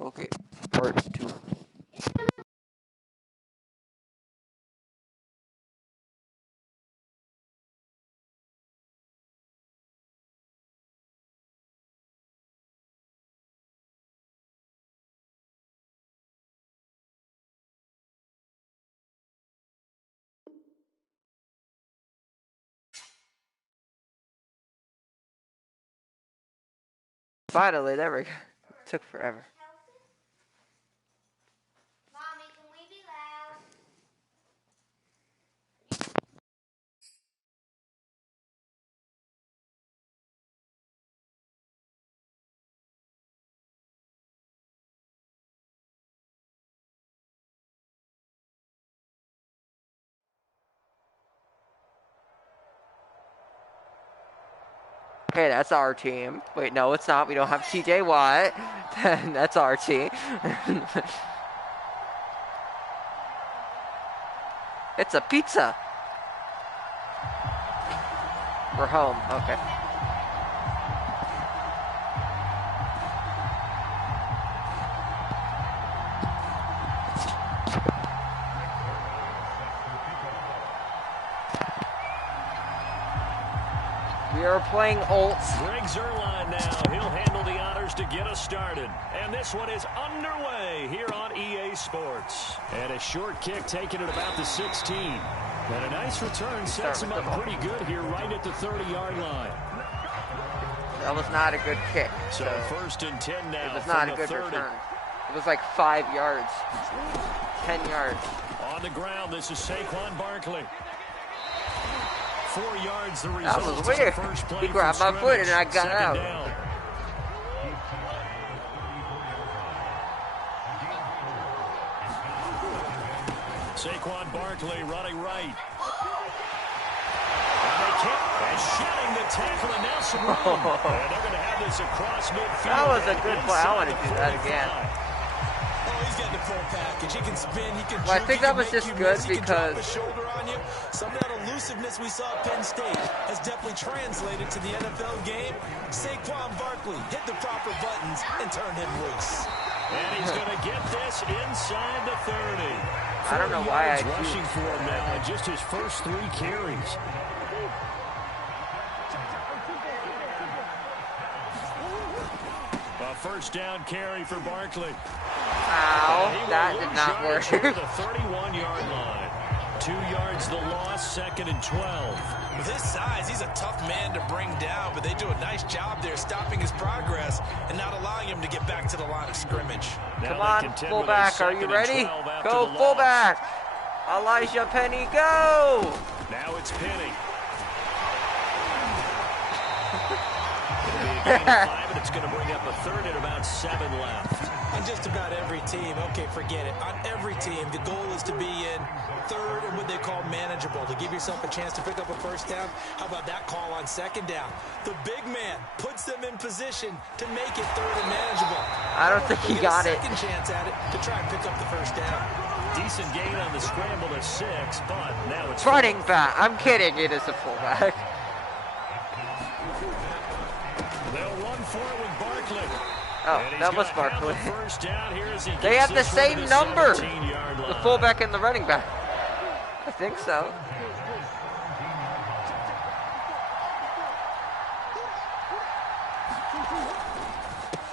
Okay, part 2. Finally, there we go. Took forever. Mommy, can we be loud? Okay, that's our team. Wait, no, it's not. We don't have TJ Watt. That's our team. It's a pizza. We're home. Okay. We are playing Olds. Greg Zerline now. He'll handle the honors to get us started. And this one is underway here on EA Sports. And a short kick taken at about the 16. And a nice return sets him up pretty good here right at the 30-yard line. That was not a good kick. So first and 10 now. It was not a good 30. return. It was like 5 yards. 10 yards. On the ground, this is Saquon Barkley. 4 yards the result. That was weird. He grabbed my foot and I got out. Down. Saquon Barkley running right. And shedding the tackle and now some room. And they're going to have this across midfield. That was a good play. I want to do that again. Oh, he's getting the full package. He can spin, he can Well, I juke, think he that can was make just you good miss, he can drop because- a shoulder on you. Some of that elusiveness we saw at Penn State has definitely translated to the NFL game. Saquon Barkley hit the proper buttons and turned him loose. And he's going to get this inside the 30. I don't know why I rushing for him now in just his first 3 carries. A first down carry for Barkley. Ow, that did not work. The 31-yard line. 2 yards the loss, second and 12. With his size, he's a tough man to bring down, but they do a nice job there stopping his progress and not allowing him to get back to the line of scrimmage. Come on, fullback, are you ready? Go, fullback! Elijah Penny, go! Now it's Penny. It'll be a gain of 5, and it's going to bring up a third and about 7 left. On just about every team, okay, forget it. On every team, the goal is to be in third and what they call manageable, to give yourself a chance to pick up a first down. How about that call on second down? The big man puts them in position to make it third and manageable. I don't think he got it. Second chance at it to try and pick up the first down. Decent gain on the scramble to 6, but now it's Running back. I'm kidding. It is a fullback. They'll run for it with Barkley. Oh, that was Barkley. The They have the same number. The fullback and the running back. I think so.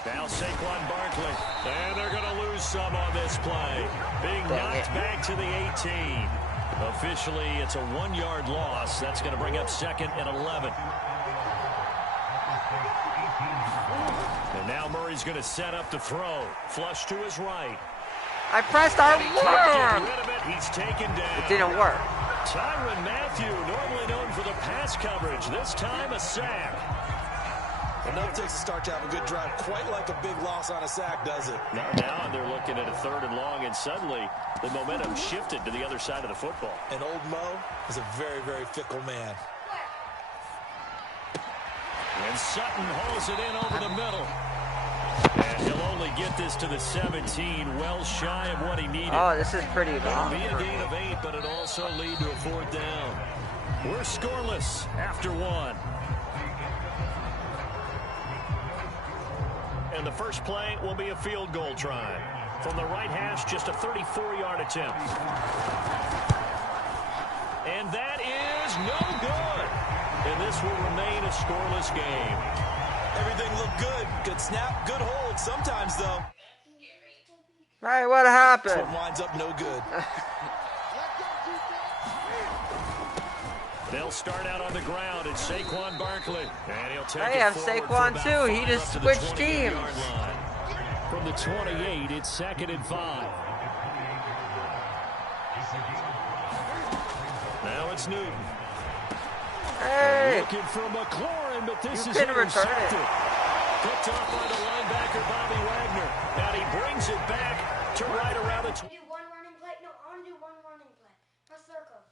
Now Saquon Barkley. And they're going to lose some on this play. Being knocked back to the 18. Officially, it's a 1-yard loss. That's going to bring up second and 11. And now Murray's going to set up the throw. Flush to his right. I pressed R1. He's taken down. It didn't work. Tyrann Mathieu, normally known for the pass coverage. This time a sack. Enough takes a start to have a good drive. Quite like a big loss on a sack, does it? Now they're looking at a third and long, and suddenly the momentum shifted to the other side of the football. And old Mo is a very, very fickle man. And Sutton hauls it in over the middle. And he'll only get this to the 17, well shy of what he needed. Oh, this is pretty long. It'll be a gain of 8, but it'll also lead to a 4th down. We're scoreless after 1. And the first play will be a field goal try. From the right hash, just a 34-yard attempt. And that is no good. And this will remain a scoreless game. Everything looked good. Good snap, good hold. Sometimes, though. Hey, what happened? This one winds up no good. They'll start out on the ground. It's Saquon Barkley. And he'll take They it have forward Saquon for about too. He 5 just up to the switched 28-yard teams. line. From the 28, it's 2nd and 5. Now it's Newton. Hey, Looking for McLaurin, but this you is couldn't return intercepted. it. Picked off by the linebacker, Bobby Wagner. And he brings it back to right around the... Do one running play? No, I want to do one running play. A circle.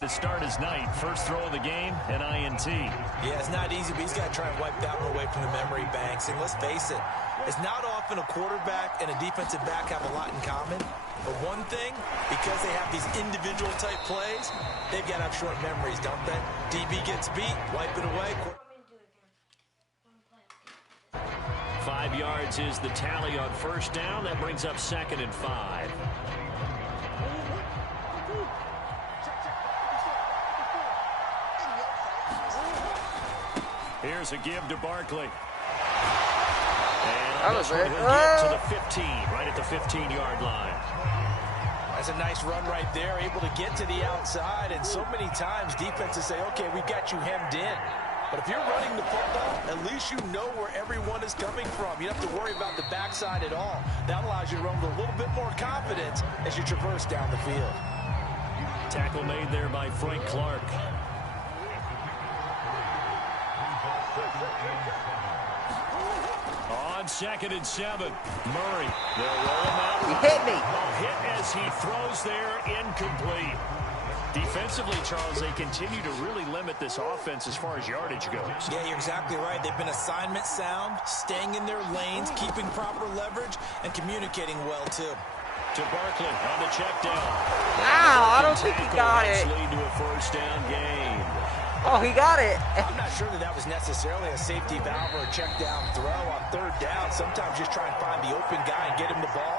To start his night, first throw of the game, an INT. Yeah, it's not easy, but he's got to try and wipe that one away from the memory banks. And let's face it, it's not often a quarterback and a defensive back have a lot in common. But one thing, because they have these individual type plays, they've got to have short memories, don't they? DB gets beat, wipe it away. 5 yards is the tally on first down. That brings up 2nd and 5. Here's a give to Barkley. And That was he'll it. get to the 15, right at the 15-yard line. That's a nice run right there, able to get to the outside. And so many times defenses say, okay, we've got you hemmed in. But if you're running the football, at least you know where everyone is coming from. You don't have to worry about the backside at all. That allows you to run with a little bit more confidence as you traverse down the field. Tackle made there by Frank Clark. On 2nd and 7, Murray. They'll roll him out. He hit me. A hit as he throws there, incomplete. Defensively, Charles, they continue to really limit this offense as far as yardage goes. Yeah, you're exactly right. They've been assignment sound, staying in their lanes, keeping proper leverage, and communicating well, too. To Barkley on the check down. Ow, I don't think he got it. Lead to a first down game. Oh, he got it. I'm not sure that was necessarily a safety valve or a check down throw on 3rd down. Sometimes just try and find the open guy and get him the ball.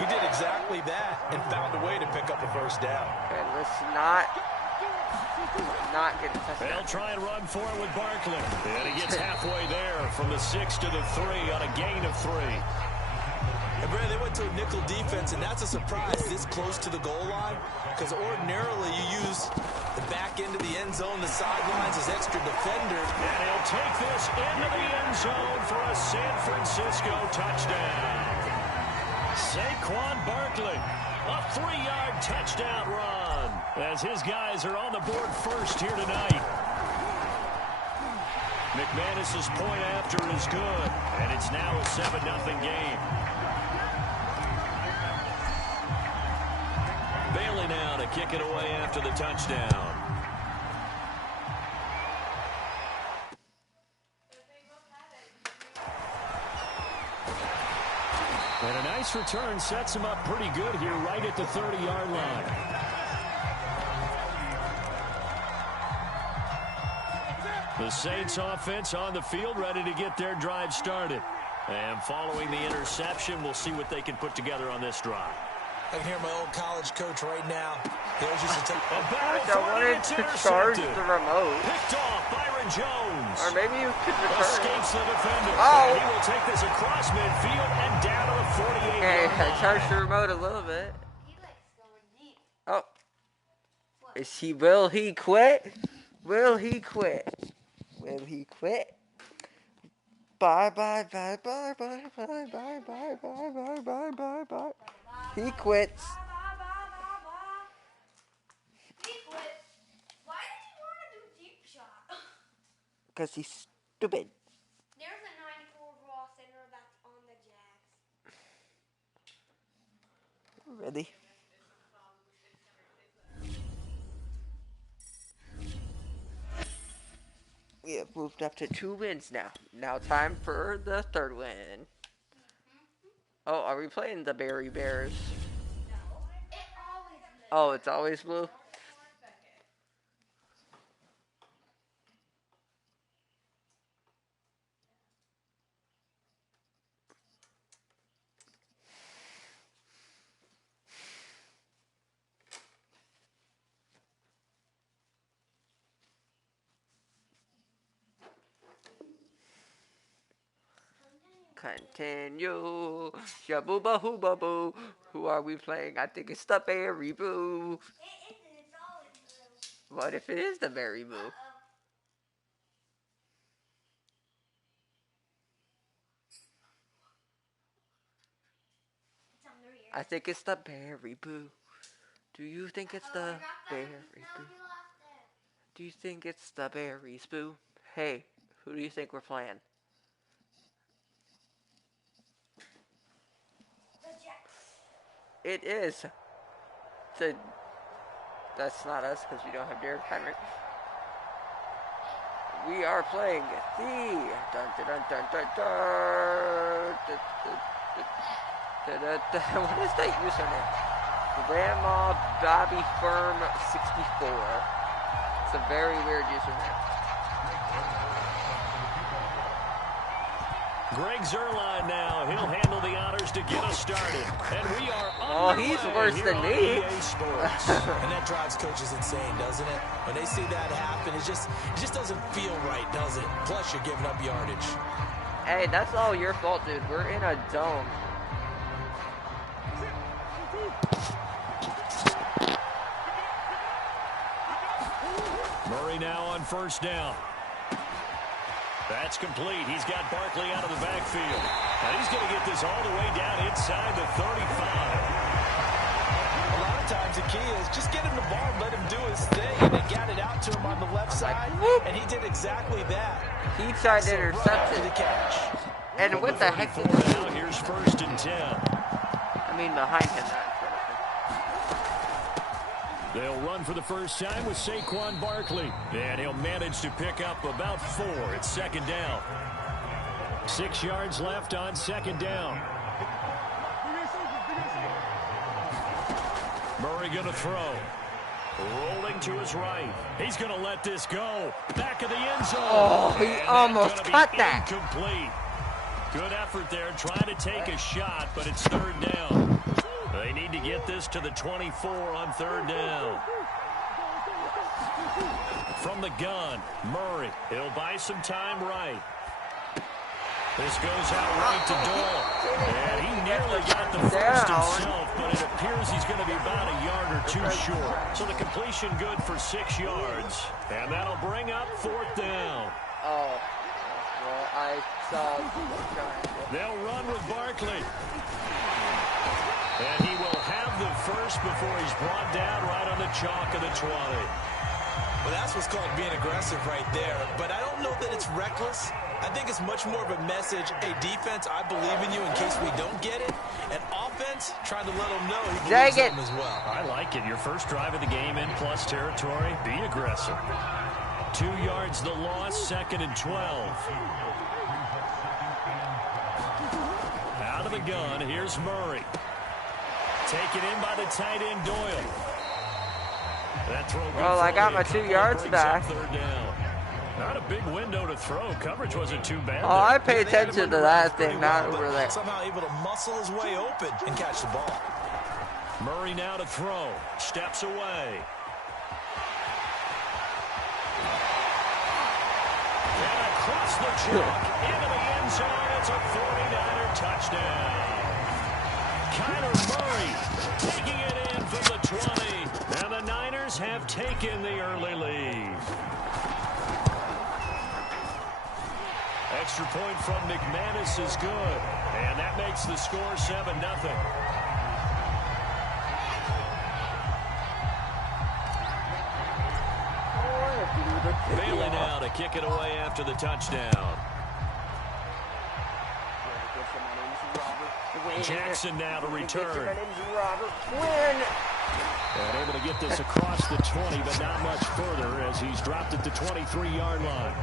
He did exactly that and found a way to pick up a first down. Okay, let's not get a touchdown. They'll try and run for it with Barkley. And he gets halfway there from the 6 to the 3 on a gain of 3. And Brad, they went to a nickel defense, and that's a surprise this close to the goal line, because ordinarily you use the back end of the end zone, the sidelines as extra defenders. And he'll take this into the end zone for a San Francisco touchdown. Saquon Barkley, a 3-yard touchdown run, as his guys are on the board first here tonight. McManus's point after is good, and it's now a 7-0 game. Bailey now to kick it away after the touchdown. And a nice return sets him up pretty good here right at the 30-yard line. The Saints offense on the field ready to get their drive started. And following the interception, we'll see what they can put together on this drive. I can hear my old college coach right now. He always used to tell I wanted to charge the remote. Picked off Byron Jones. Or maybe you could return it. Escapes the defender. Oh. And he will take this across midfield and down to the 48. Okay, I charged the remote a little bit. He likes going deep. Oh. Will he quit? Will he quit? Will he quit? Bye, bye, bye, bye, bye, bye, bye, bye, bye, bye, bye, bye, bye. He quits. He quit. Why did he want to do deep shot? Because he's stupid. There's a 94 overall center that's on the Jags. Ready? We have moved up to 2 wins now. Now time for the 3rd win. Oh, are we playing the Berry Bears? It always lives. Oh, it's always blue? Continue. Shabooba hooba boo. Who are we playing? I think it's the Berry Boo. It isn't. It's always blue. What if it is the Berry Boo? It's under here. I think it's the Berry Boo. Do you think it's the Berry Boo? Do you think it's the Berries Boo? Hey, who do you think we're playing? The Jets. It is. That's not us because we don't have Derrick Henry. We are playing the what is that username? Grandma Bobby Firm 64. It's a very weird username. Greg Zuerlein now. He'll handle the honors to get us started. And we are underway. He's worse than me. EA Sports. And that drives coaches insane, doesn't it? When they see that happen, it just doesn't feel right, does it? Plus, you're giving up yardage. Hey, that's all your fault, dude. We're in a dome. Murray now on first down. That's complete. He's got Barkley out of the backfield. And he's going to get this all the way down inside the 35. A lot of times the key is just get him the ball and let him do his thing. And they got it out to him on the left side, and he did exactly that. He tried to intercept it. The catch. And what the heck? Now here's first and 10. I mean, behind him, not in front of him. They'll run for the first time with Saquon Barkley. And he'll manage to pick up about 4 at second down. 6 yards left on second down. Murray going to throw. Rolling to his right. He's going to let this go. Back of the end zone. Oh, he almost cut that. Incomplete. Good effort there trying to take a shot, but it's third down. They need to get this to the 24 on third down. From the gun, Murray. He'll buy some time right. This goes out right to Doyle. And he nearly got the first himself, but it appears he's going to be about a yard or 2 short. So the completion good for 6 yards. And that'll bring up fourth down. Oh, well, I saw. They'll run with Barkley. And he will have the first before he's brought down right on the chalk of the 20. Well, that's what's called being aggressive right there. But I don't know that it's reckless. I think it's much more of a message. Hey, defense, I believe in you in case we don't get it. And offense, trying to let them know he believes in them as well. I like it. Your first drive of the game in plus territory. Be aggressive. 2 yards the loss, second and 12. Out of the gun, here's Murray. Taken in by the tight end, Doyle. That throw. Well, I got my 2 yards back. Third down. Not a big window to throw. Coverage wasn't too bad. Oh, I pay attention to that thing, not over there. Somehow able to muscle his way open and catch the ball. Murray now to throw. Steps away. And across the chalk into the end zone. It's a 49er touchdown. Kyler Murray taking it in from the 20. And the Niners have taken the early lead. Extra point from McManus is good. And that makes the score 7-0. Bailey now to kick it away after the touchdown. Jackson now to return. And able to get this across the 20, but not much further as he's dropped at the 23-yard line.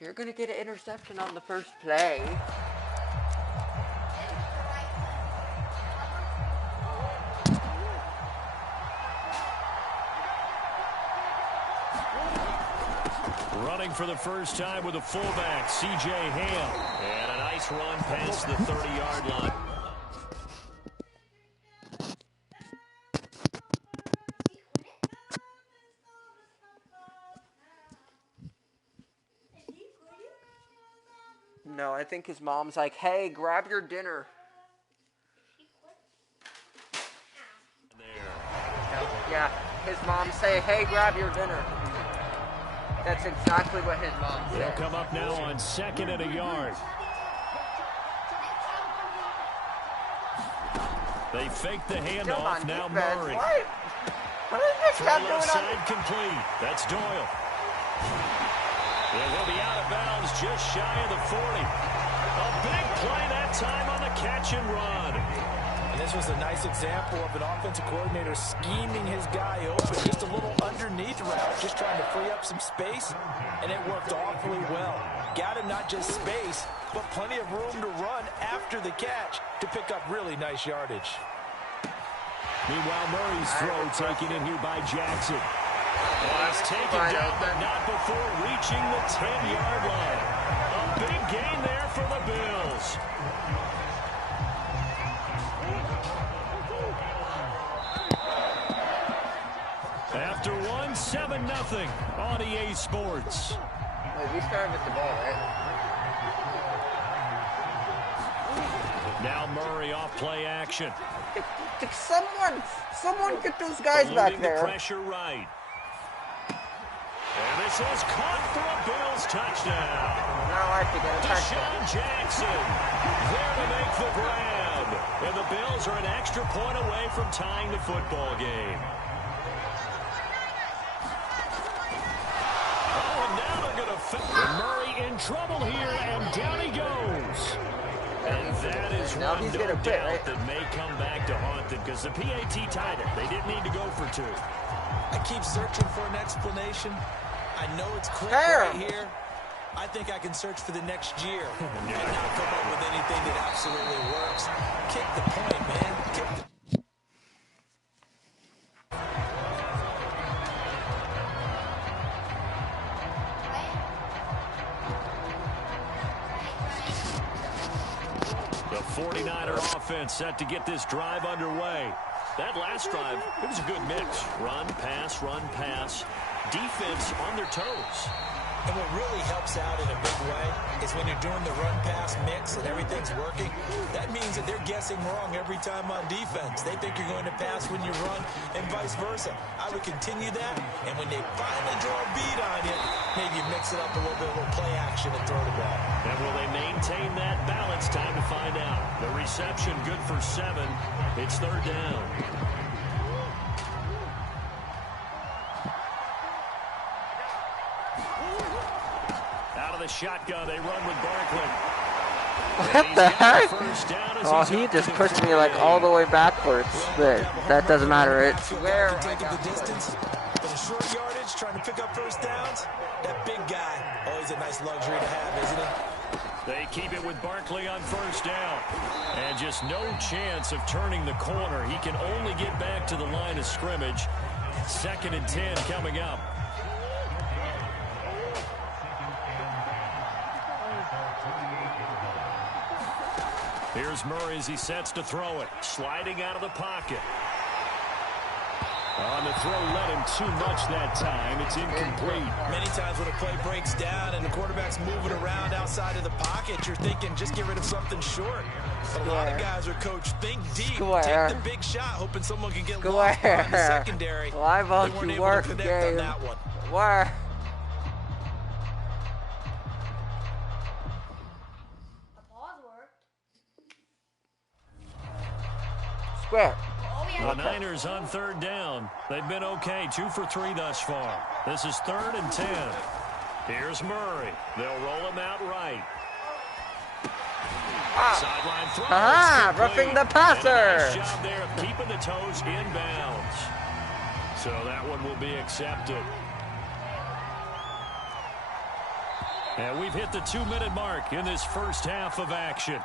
You're going to get an interception on the first play. Running for the first time with a fullback, C.J. Ham. And a nice run past the 30-yard line. No, I think his mom's like, hey, grab your dinner. Yeah, his mom say, hey, grab your dinner. That's exactly what his mom said. They'll come up now on 2nd and a yard. They fake the handoff. Now Murray. What? What is this guy doing Outside complete. That's Doyle. It will be out of bounds just shy of the 40. A big play that time on the catch and run. And this was a nice example of an offensive coordinator scheming his guy open. Just a little underneath route, just trying to free up some space, and it worked awfully well. Got him not just space, but plenty of room to run after the catch to pick up really nice yardage. Meanwhile, Murray's throw taken in here by Jackson. And it's taken down, but not before reaching the 10-yard line. A big gain there for the Bills. After 7-0 on EA Sports. Wait, we started with the ball, right? Now Murray off play action. Someone get those guys back there. The pressure right. And this is caught for a Bills touchdown. Now I think a touchdown. Deshaun Jackson there to make the grab. And the Bills are an extra point away from tying the football game. Oh, and now they're going to... Murray in trouble here, and down he goes. And that is now one he's no gonna doubt quit, right? that may come back to haunt them because the PAT tied it. They didn't need to go for 2. I keep searching for an explanation. I know it's quick right here. I think I can search for the next year and not come up with anything that absolutely works. Kick the point, man. Kick the... The 49er offense set to get this drive underway. That last drive, it was a good mix. Run, pass. Defense on their toes. And what really helps out in a big way is when you're doing the run-pass mix and everything's working, that means that they're guessing wrong every time on defense. They think you're going to pass when you run and vice versa. I would continue that, and when they finally draw a beat on you, maybe mix it up a little bit, a little play action and throw the ball. And will they maintain that balance? Time to find out. The reception good for 7. It's 3rd down. Shotgun, they run with Barkley. What the heck? Oh, he just pushed me like all the way backwards. But that doesn't matter. It's where I got the distance. For the short yardage, trying to pick up first downs. That big guy, always a nice luxury to have, isn't it? They keep it with Barkley on first down. And just no chance of turning the corner. He can only get back to the line of scrimmage. 2nd and 10 coming up. Here's Murray as he sets to throw it. Sliding out of the pocket. On the throw, let him too much that time. It's incomplete. Many times when a play breaks down and the quarterback's moving around outside of the pocket, you're thinking just get rid of something short. But a lot of guys are coached, think deep, take the big shot, hoping someone can get lost behind the secondary. Why won't they weren't you able work, to connect game? on that one. Why? Square. The Niners on 3rd down. They've been okay. 2 for 3 thus far. This is 3rd and 10. Here's Murray. They'll roll him out right. Sideline throw. Roughing the passer. Nice job there of keeping the toes in bounds. So that one will be accepted. And we've hit the 2-minute mark in this first half of action.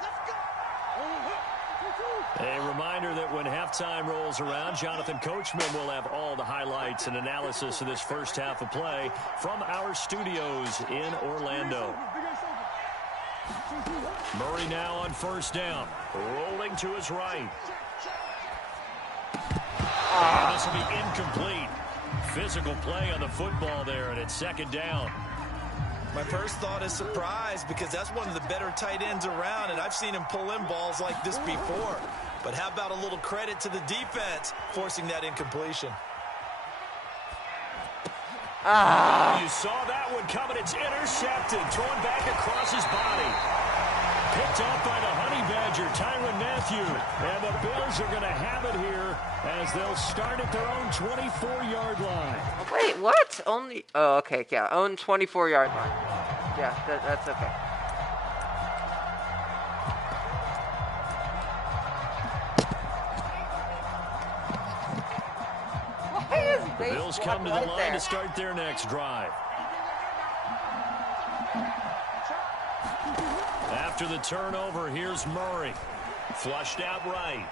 A reminder that when halftime rolls around, Jonathan Coachman will have all the highlights and analysis of this first half of play from our studios in Orlando. Murray now on first down, rolling to his right. And this will be incomplete. Physical play on the football there, and it's 2nd down. My first thought is surprise because that's one of the better tight ends around, and I've seen him pull in balls like this before. But how about a little credit to the defense forcing that incompletion? You saw that one coming. It's intercepted. Thrown back across his body. Picked off by the Honey Badger, Tyrann Mathieu. And the Bills are going to have it here as they'll start at their own 24-yard line. Wait, what? Only... Oh, okay, yeah. Own 24-yard line. Yeah, that's okay. The Bills come to the line to start their next drive. After the turnover, here's Murray. Flushed out right.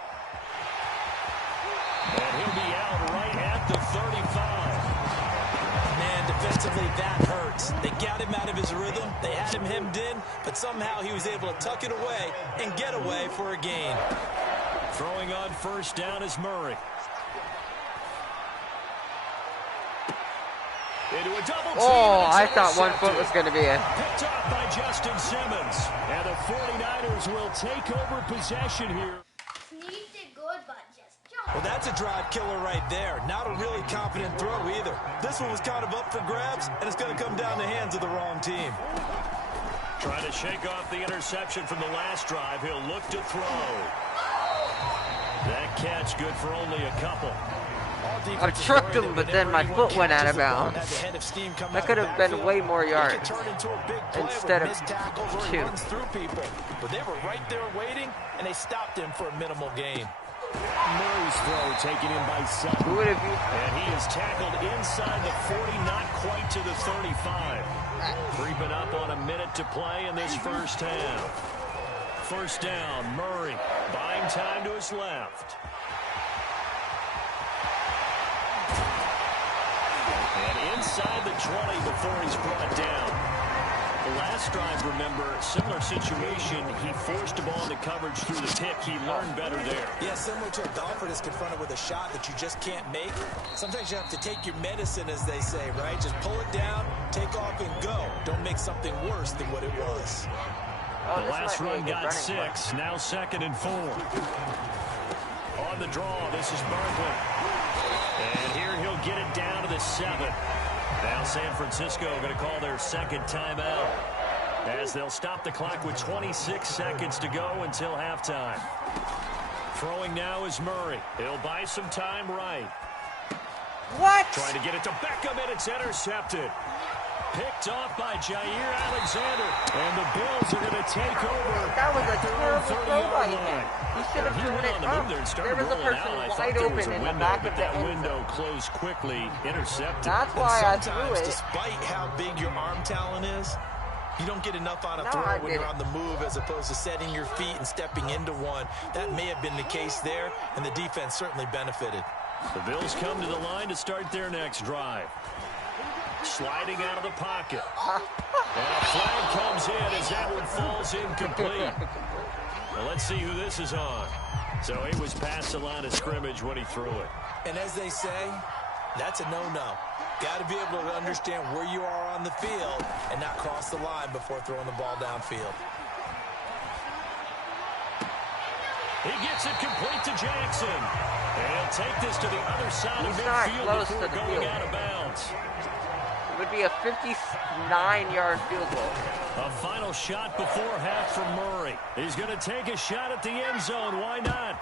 And he'll be out right at the 35. Man, defensively, that hurts. They got him out of his rhythm. They had him hemmed in, but somehow he was able to tuck it away and get away for a gain. Throwing on first down is Murray. Into a double team. Oh, I thought 1 foot was going to be in. Picked off by Justin Simmons. And the 49ers will take over possession here. Sneaked it good, but just jumped. Well, that's a drive killer right there. Not a really confident throw either. This one was kind of up for grabs, and it's going to come down the hands of the wrong team. Trying to shake off the interception from the last drive. He'll look to throw. That catch good for only a couple. I tripped him, but then my foot went out of bounds. That could have been way more yards instead of 2. But they were right there waiting, and they stopped him for a minimal gain. Murray's throw taken in by Sutton. Who would have you? And he is tackled inside the 40, not quite to the 35. Creeping up on a minute to play in this first half. First down, Murray buying time to his left. And inside the 20 before he's brought down. The last drive, remember, similar situation. He forced the ball into coverage through the tip. He learned better there. Yeah, similar to a golfer that's confronted with a shot that you just can't make. Sometimes you have to take your medicine, as they say, right? Just pull it down, take off, and go. Don't make something worse than what it was. Oh, the last run got 6. Now 2nd and 4. On the draw, this is Barkley. And here he'll get it down to the 7. Now San Francisco going to call their second timeout as they'll stop the clock with 26 seconds to go until halftime. Throwing now is Murray. He'll buy some time right. What? Trying to get it to Beckham, and it's intercepted. Picked off by Jair Alexander. And the Bills are going to take over. That was a terrible throw by him. He should have thrown it up. There was a person wide open in the back of the that end window zone. closed quickly, intercepted. That's why I threw Sometimes, it. despite how big your arm talent is, you don't get enough on a throw when you're on the move as opposed to setting your feet and stepping into one. That may have been the case there, and the defense certainly benefited. The Bills come to the line to start their next drive. Sliding out of the pocket. And a flag comes in as that one falls incomplete. Well, let's see who this is on. So he was past the line of scrimmage when he threw it. And as they say, that's a no-no. Got to be able to understand where you are on the field and not cross the line before throwing the ball downfield. He gets it complete to Jackson. And he'll take this to the other side of He's not midfield close before to the going field. out of bounds. It would be a 59-yard field goal. A final shot before half from Murray. He's going to take a shot at the end zone. Why not?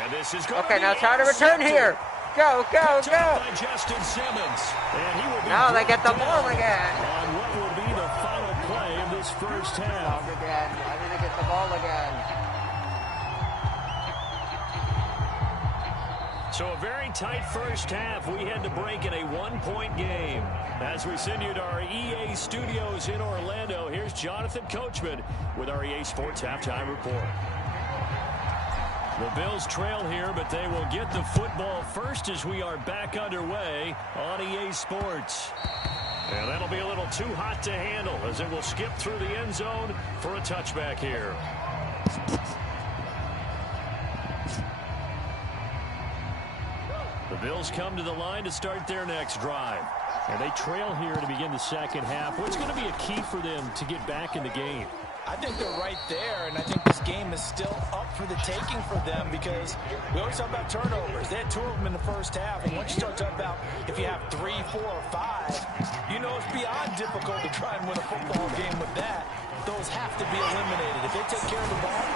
And this is going Okay, to now try to return here. Go, go, Picked go. up by Justin Simmons. And he will be Now they get the brought ball down again. on what will be the final play of this first half. Again. I need to get the ball again. So a very tight first half. We had to break in a one-point game. As we send you to our EA studios in Orlando, here's Jonathan Coachman with our EA Sports Halftime Report. The Bills trail here, but they will get the football first as we are back underway on EA Sports. And that'll be a little too hot to handle as it will skip through the end zone for a touchback here. The Bills come to the line to start their next drive. And they trail here to begin the second half. What's going to be a key for them to get back in the game? I think they're right there, and I think this game is still up for the taking for them because we always talk about turnovers. They had 2 of them in the first half, and once you start talking about if you have 3, 4, or 5, you know it's beyond difficult to try and win a football game with that. Those have to be eliminated. If they take care of the ball,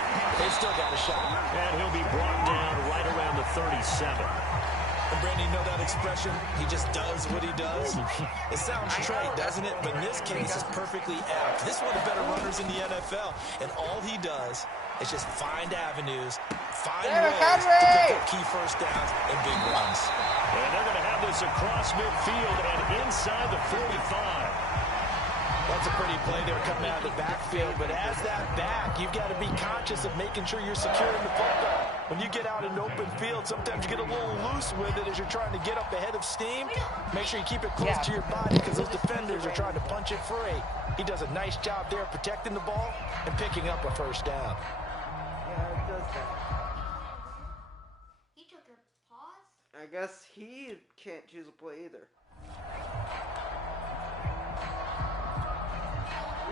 they still got a shot. And he'll be brought down right around the 37. And Brandon, you know that expression? He just does what he does. It sounds trite, doesn't it? But in this case, it's perfectly apt. This is one of the better runners in the NFL. And all he does is just find avenues, find ways to pick up key first downs and big runs. And they're going to have this across midfield and inside the 45. That's a pretty play there coming out of the backfield. But as that back, you've got to be conscious of making sure you're securing the football. When you get out in open field, sometimes you get a little loose with it as you're trying to get up ahead of steam. Make sure you keep it close to your body because those defenders are trying to punch it free. He does a nice job there protecting the ball and picking up a first down. Yeah, it does that. He took a pause. I guess he can't choose a play either.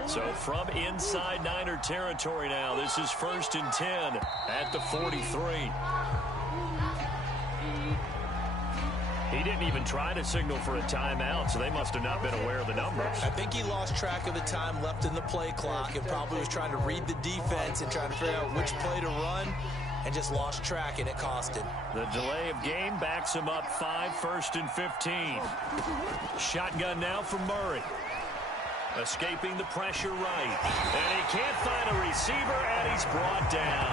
So from inside Niner territory now, this is 1st and 10 at the 43. He didn't even try to signal for a timeout, so they must have not been aware of the numbers. I think he lost track of the time left in the play clock and probably was trying to read the defense and trying to figure out which play to run and just lost track, and it cost him. The delay of game backs him up 5, 1st and 15. Shotgun now from Murray. Escaping the pressure right. And he can't find a receiver, and he's brought down.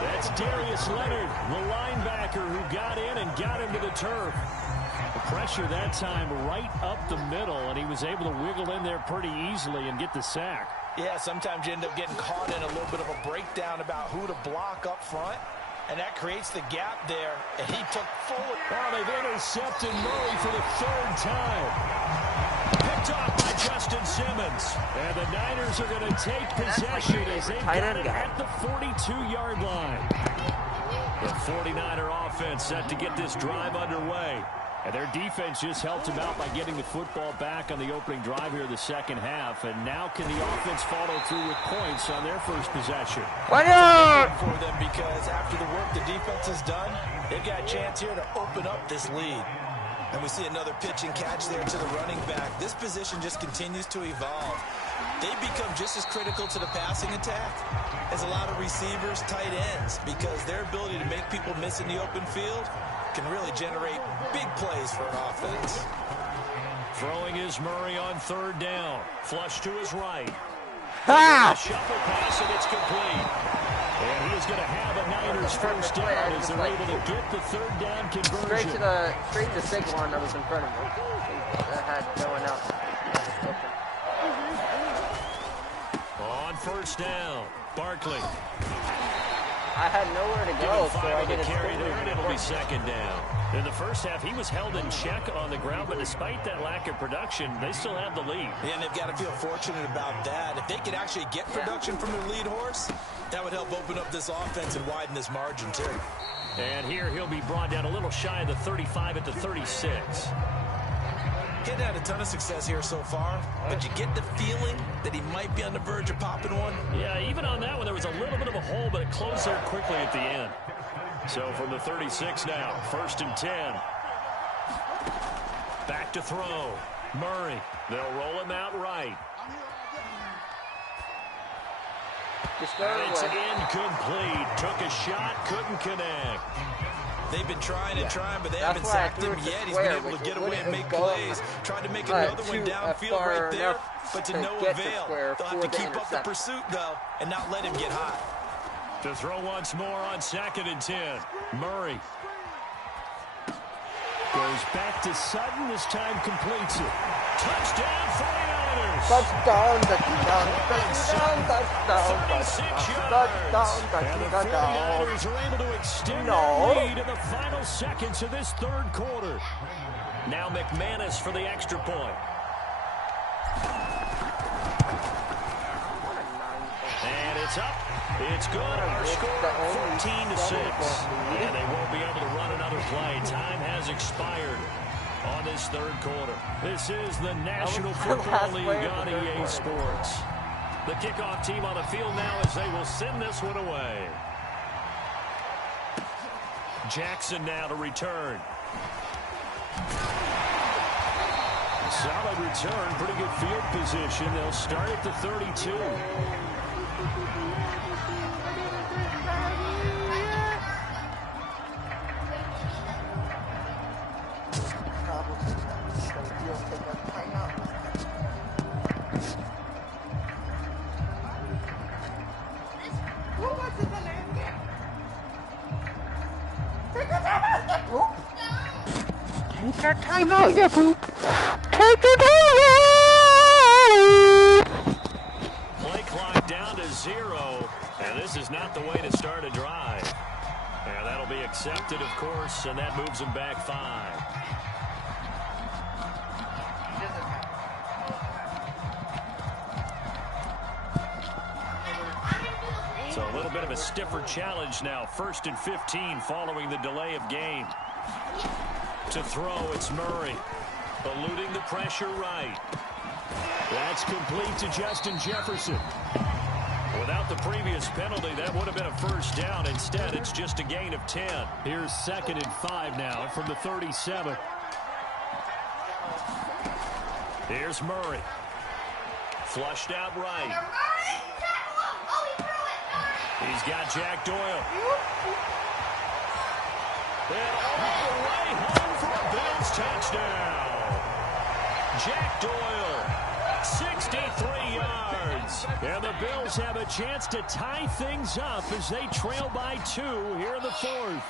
That's Darius Leonard, the linebacker who got in and got him to the turf. The pressure that time right up the middle, and he was able to wiggle in there pretty easily and get the sack. Yeah, sometimes you end up getting caught in a little bit of a breakdown about who to block up front, and that creates the gap there, and he took full. Oh, they've intercepted Murray for the 3rd time. Picked off by Justin Simmons. And the Niners are going to take possession as they've got it at the 42-yard line. The 49er offense set to get this drive underway. And their defense just helped them out by getting the football back on the opening drive here in the second half. And now can the offense follow through with points on their first possession? Why not? For them because after the work the defense has done, they've got a chance here to open up this lead. And we see another pitch and catch there to the running back. This position just continues to evolve. They become just as critical to the passing attack as a lot of receivers, tight ends, because their ability to make people miss in the open field can really generate big plays for an offense. Throwing is Murray on 3rd down. Flush to his right. Ha! Shuffle pass, and it's complete. And he is going to have a Niners first down as they're able to get the 3rd down conversion. Straight to the big one that was in front of him. That had no one else. On 1st down, Barkley. I had nowhere to go, so I didn't carry there, and it'll be 2nd down. In the first half, he was held in check on the ground, but despite that lack of production, they still have the lead. Yeah, and they've got to feel fortunate about that. If they could actually get production from their lead horse, that would help open up this offense and widen this margin, too. And here he'll be brought down a little shy of the 35 at the 36. He's had a ton of success here so far, but you get the feeling that he might be on the verge of popping one. Yeah, even on that one, there was a little bit of a hole, but it closed there quickly at the end. So from the 36 now, 1st and 10. Back to throw. Murray. They'll roll him out right. And it's incomplete. Took a shot, couldn't connect. They've been trying and trying, but they haven't sacked him yet. He's been able to get away and make plays. Tried to make another one downfield right there, but to no avail. They'll have to keep up the pursuit, though, and not let him get hot. To throw once more on 2nd and 10. Murray goes back to Sutton. This time completes it. Touchdown 49ers. Touchdown, touchdown, touchdown, touchdown, And the 49ers are able to extend their lead in the final seconds of this 3rd quarter. Now McManus for the extra point. And it's up. It's good. Our score 14-6. And they won't be able to run another play. Time has expired. on this third quarter. This is the National Football League on EA Sports. The kickoff team on the field now as they will send this one away. Jackson now to return. Solid return, pretty good field position. They'll start at the 32. Take your time out, you poop. Take your time out. Play clock down to 0, and this is not the way to start a drive. And that'll be accepted, of course, and that moves them back 5. So a little bit of a stiffer challenge now. 1st and 15 following the delay of game. To throw, it's Murray. Eluding the pressure right. That's complete to Justin Jefferson. Without the previous penalty, that would have been a first down. Instead, it's just a gain of 10. Here's 2nd and 5 now from the 37. Here's Murray. Flushed out right. He's got Jack Doyle. And all the way home for a Bills touchdown. Jack Doyle, 63 yards. And the Bills have a chance to tie things up as they trail by 2 here in the 4th.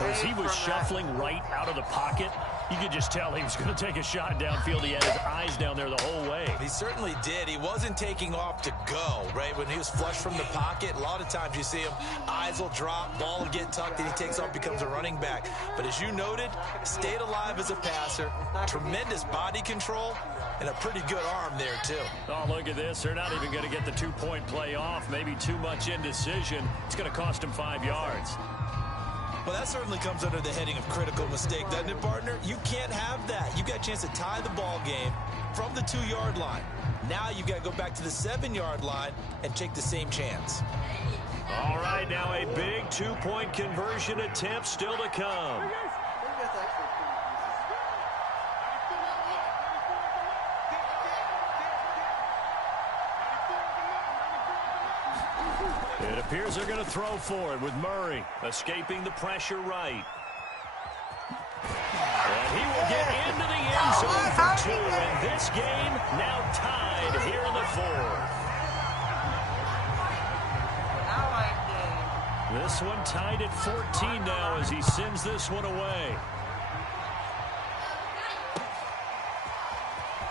As he was shuffling right out of the pocket, you could just tell he was going to take a shot downfield. He had his eyes down there the whole way. He certainly did. He wasn't taking off to go, right? When he was flushed from the pocket, a lot of times you see him, eyes will drop, ball will get tucked, and he takes off, becomes a running back. But as you noted, stayed alive as a passer, tremendous body control, and a pretty good arm there, too. Oh, look at this. They're not even going to get the 2-point play off. Maybe too much indecision. It's going to cost him 5 yards. Well, that certainly comes under the heading of critical mistake, doesn't it, partner? You can't have that. You got a chance to tie the ball game from the 2-yard line. Now you've got to go back to the 7-yard line and take the same chance. All right, now a big 2-point conversion attempt still to come. It appears they're going to throw for it with Murray escaping the pressure right. And he will get into the end zone for 2. And this game now tied here in the 4th. This one tied at 14 now as he sends this one away.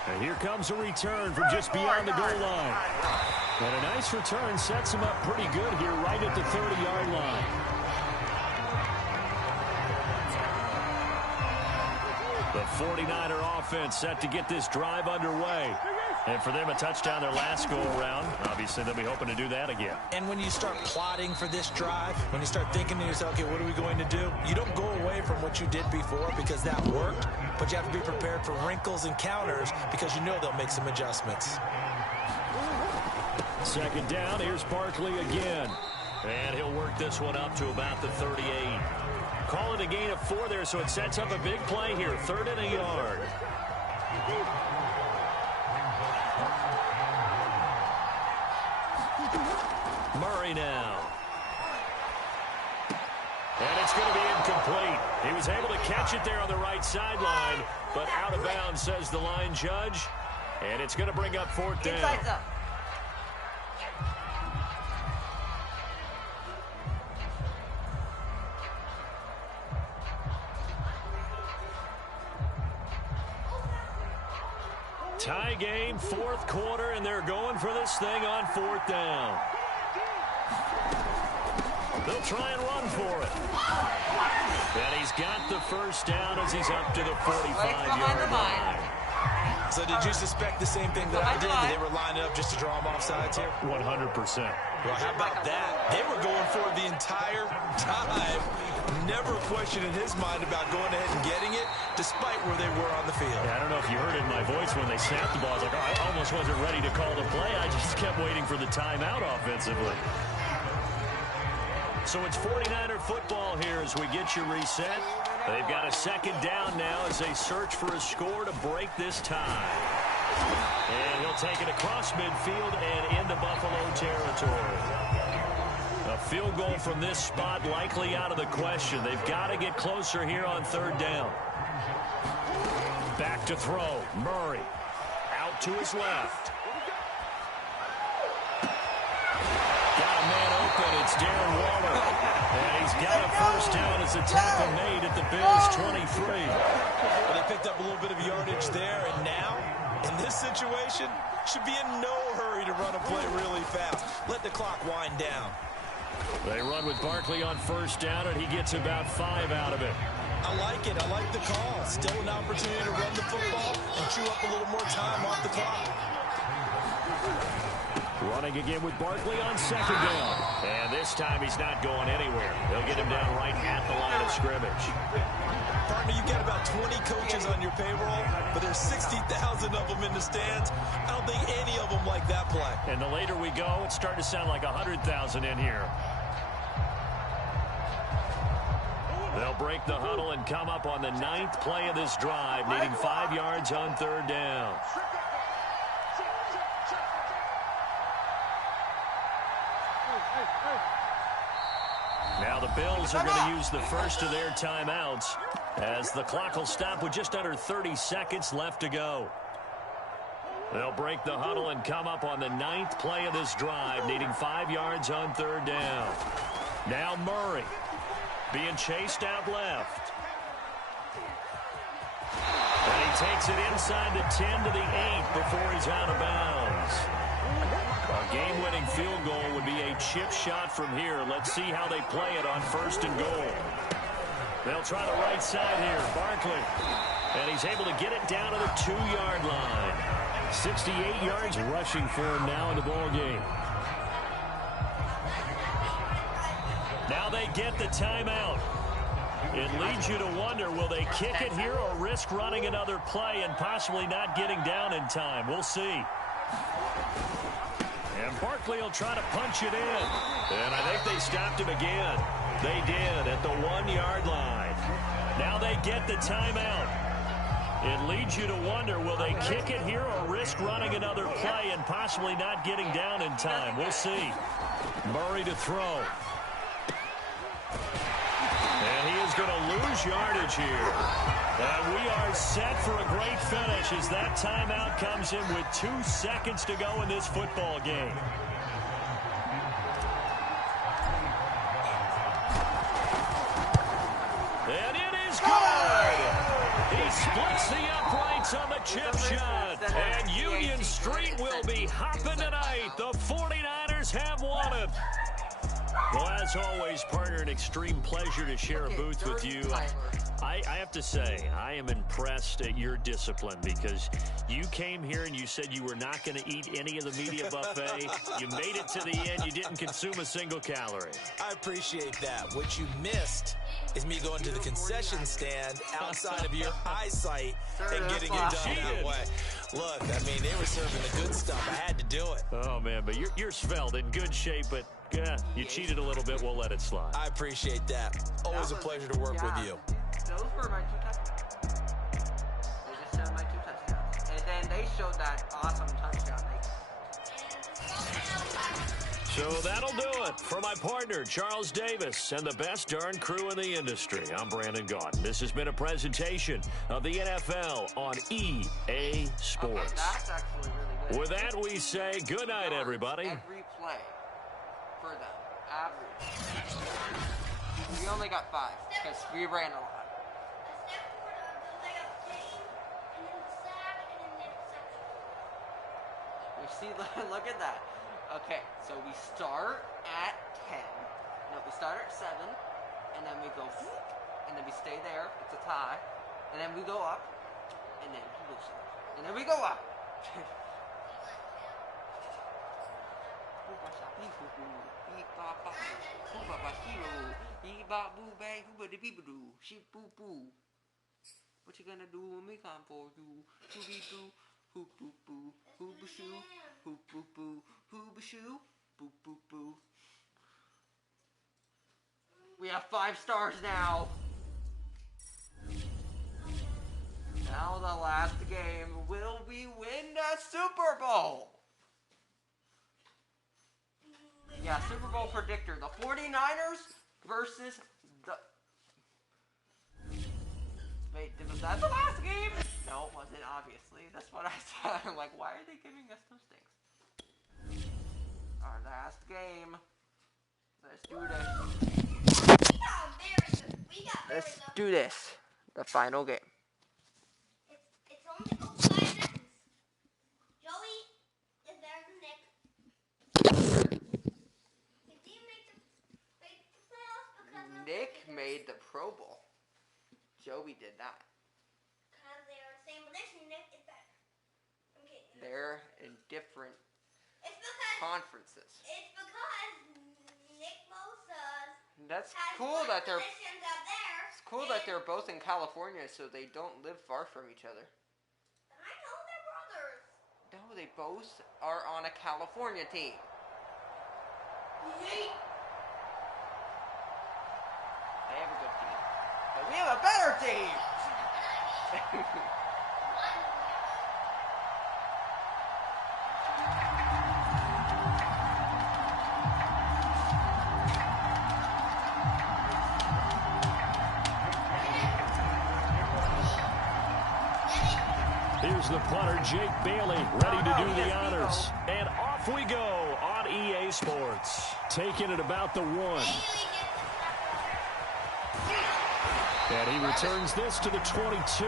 And here comes a return from just beyond the goal line. And a nice return sets him up pretty good here right at the 30-yard line. The 49er offense set to get this drive underway. And for them, a touchdown their last go-around. Obviously, they'll be hoping to do that again. And when you start plotting for this drive, when you start thinking to yourself, okay, what are we going to do? You don't go away from what you did before because that worked, but you have to be prepared for wrinkles and counters because you know they'll make some adjustments. 2nd down, here's Barkley again. And he'll work this one up to about the 38. Call it a gain of 4 there, so it sets up a big play here. 3rd and a yard. Murray now. And it's going to be incomplete. He was able to catch it there on the right sideline, but out of bounds, says the line judge. And it's going to bring up 4th down. Inside's up. Tie game, 4th quarter, and they're going for this thing on 4th down. They'll try and run for it. And he's got the first down as he's up to the 45-yard line. So did you suspect the same thing that I did, that they were lining up just to draw him off sides here? 100%. Well, how about that? They were going for it the entire time. Never a question in his mind about going ahead and getting it, despite where they were on the field. Yeah, I don't know if you heard it in my voice when they snapped the ball. I was like, oh, I almost wasn't ready to call the play. I just kept waiting for the timeout offensively. So it's 49er football here as we get you reset. They've got a second down now as they search for a score to break this tie. And he'll take it across midfield and into Buffalo territory. A field goal from this spot likely out of the question. They've got to get closer here on third down. Back to throw. Murray out to his left. Got a man open. It's Darren Waller. And he's got a first down as the tackle made at the Bills 23. Well, they picked up a little bit of yardage there, and now, in this situation, should be in no hurry to run a play really fast. Let the clock wind down. They run with Barkley on first down, and he gets about 5 out of it. I like it. I like the call. Still an opportunity to run the football and chew up a little more time off the clock. Running again with Barkley on second down. And this time he's not going anywhere. They'll get him down right at the line of scrimmage. Partner, you've got about 20 coaches on your payroll, but there's 60,000 of them in the stands. I don't think any of them like that play. And the later we go, it's starting to sound like 100,000 in here. They'll break the huddle and come up on the 9th play of this drive, needing 5 yards on third down. Now the Bills are going to use the first of their timeouts as the clock will stop with just under 30 seconds left to go. They'll break the huddle and come up on the 9th play of this drive, needing 5 yards on third down. Now Murray being chased out left. And he takes it inside the 10 to the 8 before he's out of bounds. A game-winning field goal would be a chip shot from here. Let's see how they play it on first and goal. They'll try the right side here. Barkley. And he's able to get it down to the 2-yard line. 68 yards rushing for him now in the ball game. Now they get the timeout. It leads you to wonder, will they kick it here or risk running another play and possibly not getting down in time? We'll see. And Barkley will try to punch it in. And I think they stopped him again. They did at the 1-yard line. Now they get the timeout. It leads you to wonder, will they kick it here or risk running another play and possibly not getting down in time? We'll see. Murray to throw. And he is going to lose yardage here. And we are set for a great finish as that timeout comes in with 2 seconds to go in this football game. And it is good. He splits the uprights on the chip shot. And Union Street will be hopping tonight. The 49ers have won it. Well, as always, partner, an extreme pleasure to share a booth with you. I have to say, I am impressed at your discipline because you came here and you said you were not going to eat any of the media buffet. You made it to the end. You didn't consume a single calorie. I appreciate that. What you missed is me going to the concession stand outside of your eyesight and getting it done that way. Look, I mean, they were serving the good stuff. I had to do it. Oh, man, but you're svelte, in good shape, but yeah, you cheated a little bit. We'll let it slide. I appreciate that. Always a pleasure to work with you. Those were my 2 touchdowns. They just showed my 2 touchdowns. And then they showed that awesome touchdown. So that'll do it for my partner, Charles Davis, and the best darn crew in the industry. I'm Brandon Gaudin. This has been a presentation of the NFL on EA Sports. Okay, that's actually really good. With that, we say good night, everybody. Every play for them. Average. We only got 5 because we ran a lot. You see, look at that. Okay, so we start at 10. No, we start at 7, and then we go, and then we stay there. It's a tie, and then we go up, and then he loses. And there we go. What you gonna do when we come for you? Hoobie boo, hoop boo boo, hoop shoo, hoop boo boo, hoop shoo, boop boop boo. We have 5 stars now. Now the last game. Will we win the Super Bowl? Yeah, Super Bowl predictor. The 49ers versus the... Wait, was that the last game? No, it wasn't, obviously. That's what I thought. I'm like, why are they giving us those things? Our last game. Let's do this. Let's do this. The final game. It's only 5 seconds. Joey is better than Nick. Did he make the playoffs because of Nick made the Pro Bowl. Joey did not. Because they are the same position, Nick is better. I'm kidding. They're in different It's because conferences. It's because Nick Bosa's That's has cool good that they're... positions up there. It's cool that they're both in California, so they don't live far from each other. I know they're brothers. No, they both are on a California team. Yeet. They have a good team. But we have a better team! Here's the punter, Jake Bailey, ready to do the honors. And off we go on EA Sports. Taking it about the 1. And he returns this to the 22.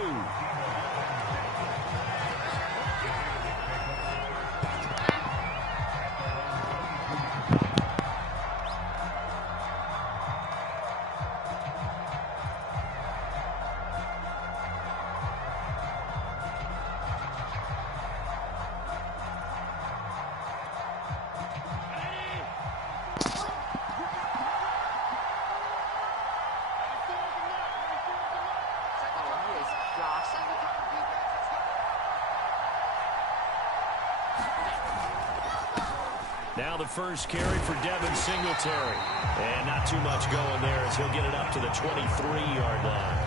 Now the first carry for Devin Singletary. And not too much going there as he'll get it up to the 23-yard line.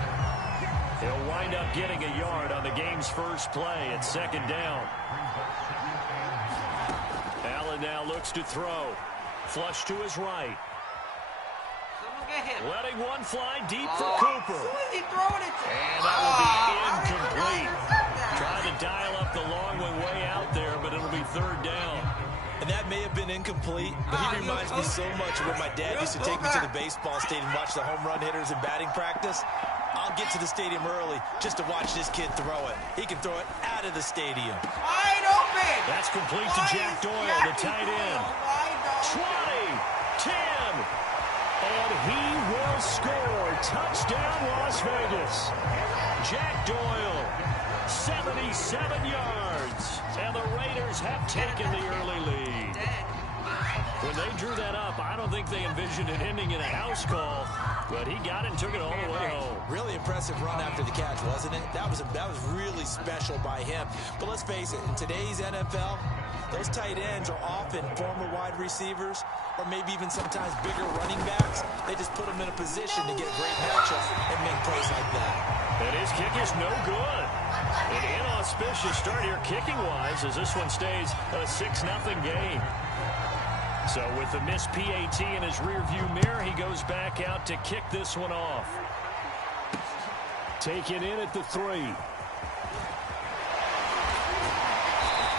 He'll wind up getting a yard on the game's first play at 2nd down. Allen now looks to throw. Flush to his right. Letting one fly deep for Cooper. Who is he throwing it to? And that will be incomplete. Trying to dial up the long one way out there, but it'll be 3rd down. And that may have been incomplete, but he reminds me so much of when my dad used to take me to the baseball stadium and watch the home run hitters in batting practice. I'll get to the stadium early just to watch this kid throw it. He can throw it out of the stadium. Wide open! That's complete to Jack Doyle, the tight end. 20, 10, and he will score. Touchdown, Las Vegas. Jack Doyle, 77 yards. And the Raiders have taken the early lead. When they drew that up, I don't think they envisioned it ending in a house call, but he got it and took it all the way home. Really impressive run after the catch, wasn't it? That was really special by him. But let's face it, in today's NFL, those tight ends are often former wide receivers or maybe even sometimes bigger running backs. They just put them in a position to get great matchups and make plays like that. And his kick is no good. An inauspicious start here kicking-wise as this one stays a 6-0 game. So with the missed PAT in his rearview mirror, he goes back out to kick this one off. Taken in at the 3.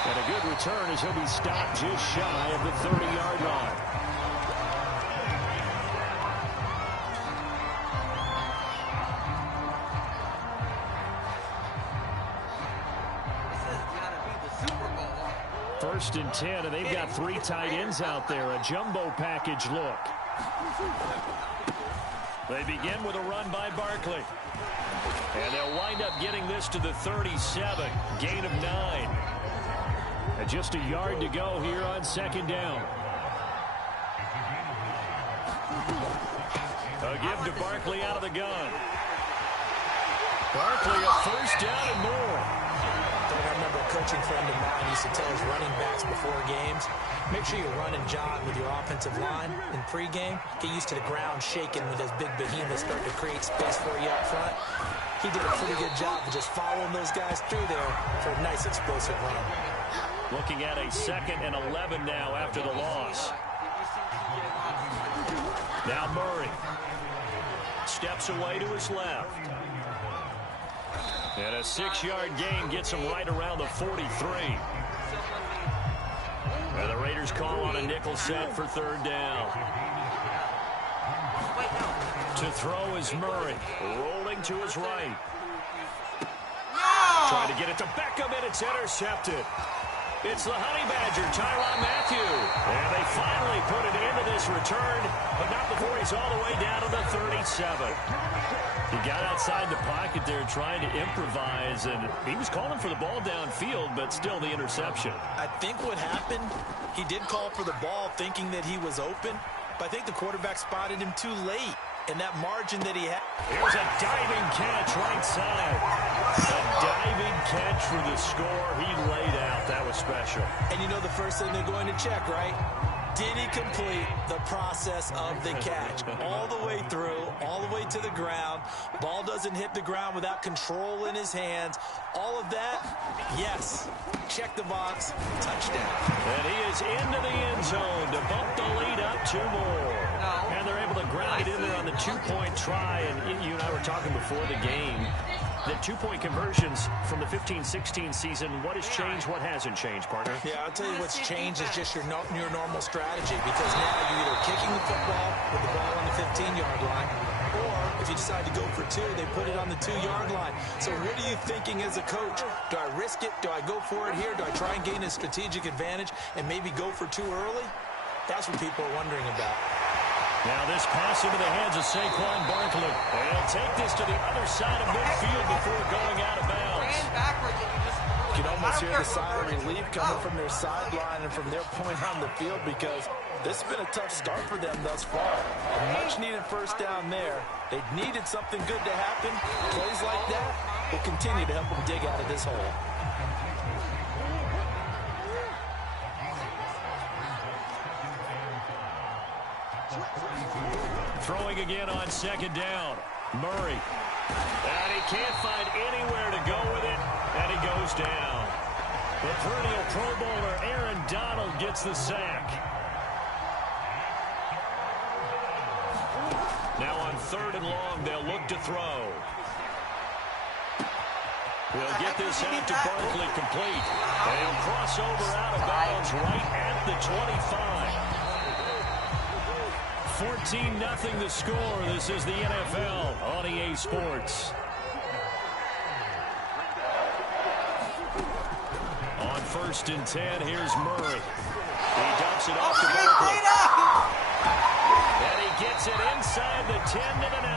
And a good return as he'll be stopped just shy of the 30-yard line. First and 10, and they've got 3 tight ends out there. A jumbo package look. They begin with a run by Barkley. And they'll wind up getting this to the 37. Gain of 9. And just a yard to go here on second down. A give to Barkley out of the gun. Barkley a first down and more. I remember a coaching friend of mine used to tell his running backs before games, make sure you run and jog with your offensive line in pregame. Get used to the ground shaking when those big behemoths start to create space for you up front. He did a pretty good job of just following those guys through there for a nice explosive run. Looking at a 2nd and 11 now after the loss. Now Murray steps away to his left. And a 6-yard gain gets him right around the 43. And the Raiders call on a nickel set for 3rd down. To throw is Murray, rolling to his right. Trying to get it to Beckham, and it's intercepted. It's the Honey Badger, Tyrann Mathieu. And they finally put it into this return, but not before he's all the way down to the 37. He got outside the pocket there trying to improvise, and he was calling for the ball downfield, but still the interception. I think what happened, he did call for the ball thinking that he was open, but I think the quarterback spotted him too late. And that margin that he had. Here's a diving catch right side. A diving catch for the score. He laid out. That was special. And you know the first thing they're going to check, right? Did he complete the process of the catch? All the way through, all the way to the ground. Ball doesn't hit the ground without control in his hands. All of that, yes. Check the box. Touchdown. And he is into the end zone to bump the lead up 2 more. And they're able to ground it in there on the 2-point try. And you and I were talking before the game. The 2-point conversions from the 15-16 season, what has changed, what hasn't changed, partner? Yeah, I'll tell you what's changed is just your normal strategy, because now you're either kicking the football with the ball on the 15-yard line, or if you decide to go for 2, they put it on the 2-yard line. So what are you thinking as a coach? Do I risk it? Do I go for it here? Do I try and gain a strategic advantage and maybe go for 2 early? That's what people are wondering about. Now this pass into the hands of Saquon Barkley. And he'll take this to the other side of midfield before going out of bounds. You can almost hear the sigh of relief coming from their sideline and from their point on the field, because this has been a tough start for them thus far. A much-needed first down there. They needed something good to happen. Plays like that will continue to help them dig out of this hole. Throwing again on 2nd down. Murray. And he can't find anywhere to go with it. And he goes down. The perennial Pro Bowler Aaron Donald gets the sack. Now on 3rd and long, they'll look to throw. He'll get this out to Barkley complete. And he'll cross over out of bounds right at the 25. 14-0 the score. This is the NFL on EA Sports. On 1st and 10, here's Murray. He dumps it off to Barkley. And he gets it inside the 10 to the 9.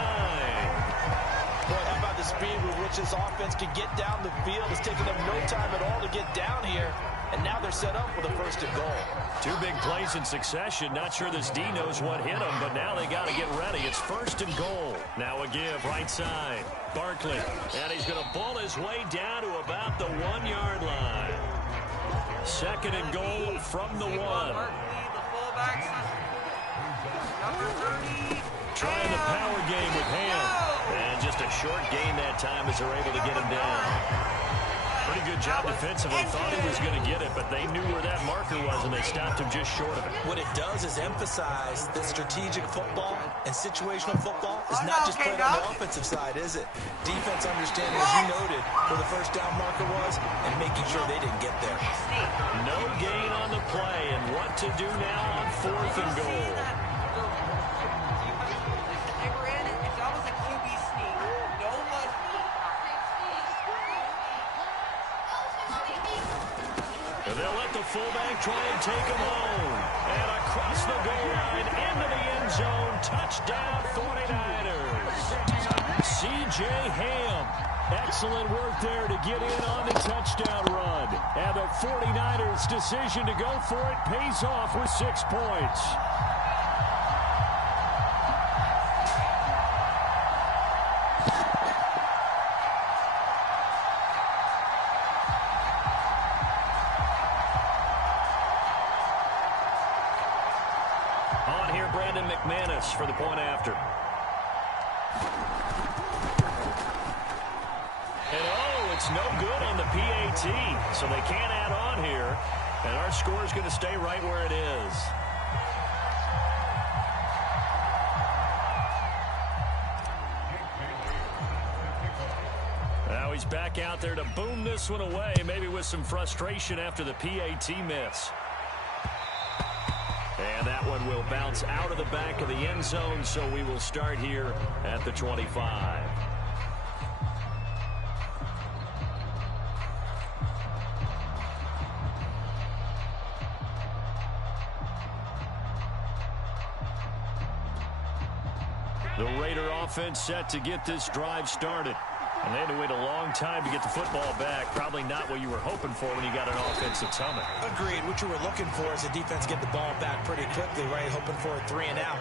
Boy, how about the speed with which this offense can get down the field? It's taken them no time at all to get down here. And now they're set up with a 1st and goal. 2 big plays in succession. Not sure this D knows what hit him, but now they got to get ready. It's 1st and goal. Now a give right side. Barkley. And he's going to pull his way down to about the 1-yard line. 2nd and goal from the 1. Trying the power game with Ham. And just a short gain that time as they're able to get him down. Pretty good job defensively. Thought he was going to get it, but they knew where that marker was, and they stopped him just short of it. What it does is emphasize that strategic football and situational football is not just played on the offensive side, is it? Defense understanding, as you noted, where the 1st down marker was and making sure they didn't get there. No gain on the play, and what to do now on 4th and goal. They'll let the fullback try and take him home. And across the goal line into the end zone. Touchdown 49ers. C.J. Ham. Excellent work there to get in on the touchdown run. And the 49ers' decision to go for it pays off with 6 points. On here, Brandon McManus for the point after. And oh, it's no good on the PAT, so they can't add on here. And our score is going to stay right where it is. Now he's back out there to boom this one away, maybe with some frustration after the PAT miss. And that one will bounce out of the back of the end zone, so we will start here at the 25. The Raider offense set to get this drive started. And they had to wait a long time to get the football back. Probably not what you were hoping for when you got an offense that's humming. Agreed. What you were looking for is a defense get the ball back pretty quickly, right? Hoping for a 3 and out.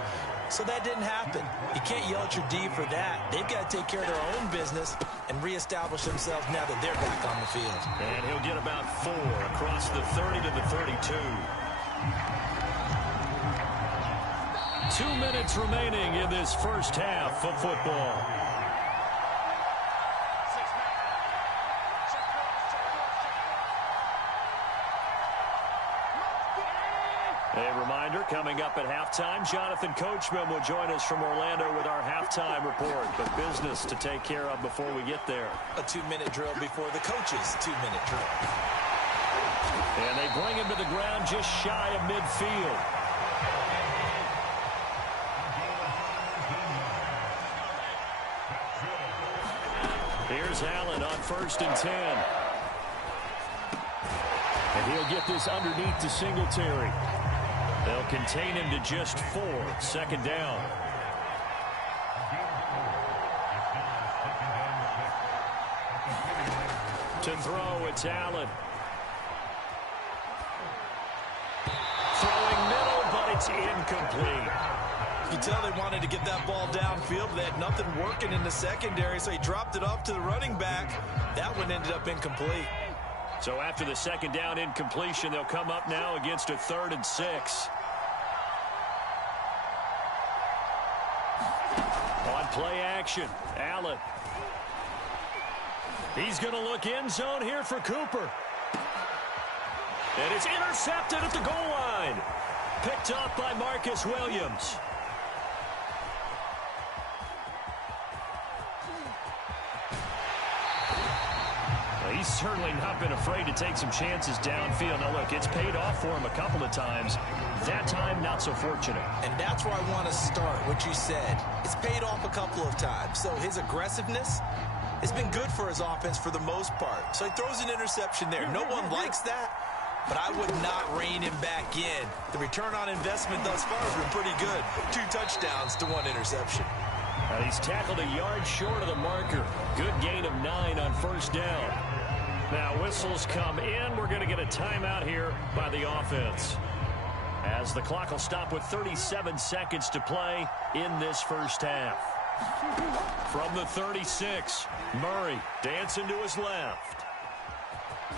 So that didn't happen. You can't yell at your D for that. They've got to take care of their own business and reestablish themselves now that they're back on the field. And he'll get about 4 across the 30 to the 32. 2 minutes remaining in this first half of football. A reminder, coming up at halftime, Jonathan Coachman will join us from Orlando with our halftime report. But business to take care of before we get there. A 2-minute drill before the coach's 2-minute drill. And they bring him to the ground just shy of midfield. Here's Allen on 1st and 10. And he'll get this underneath to Singletary. They'll contain him to just 4. 2nd down. To throw, it's Allen. Throwing middle, but it's incomplete. You tell they wanted to get that ball downfield, but they had nothing working in the secondary, so he dropped it off to the running back. That one ended up incomplete. So after the 2nd down incompletion, they'll come up now against a 3rd and 6. On play action, Allen. He's going to look end zone here for Cooper. And it's intercepted at the goal line. Picked up by Marcus Williams. He's certainly not been afraid to take some chances downfield. Now, look, it's paid off for him a couple of times. That time, not so fortunate. And that's where I want to start, what you said. It's paid off a couple of times. So his aggressiveness has been good for his offense for the most part. So he throws an interception there. No one likes that, but I would not rein him back in. The return on investment thus far has been pretty good. 2 touchdowns to 1 interception. He's tackled a yard short of the marker. Good gain of 9 on 1st down. Now whistles come in. We're going to get a timeout here by the offense, as the clock will stop with 37 seconds to play in this first half. From the 36, Murray dancing to his left.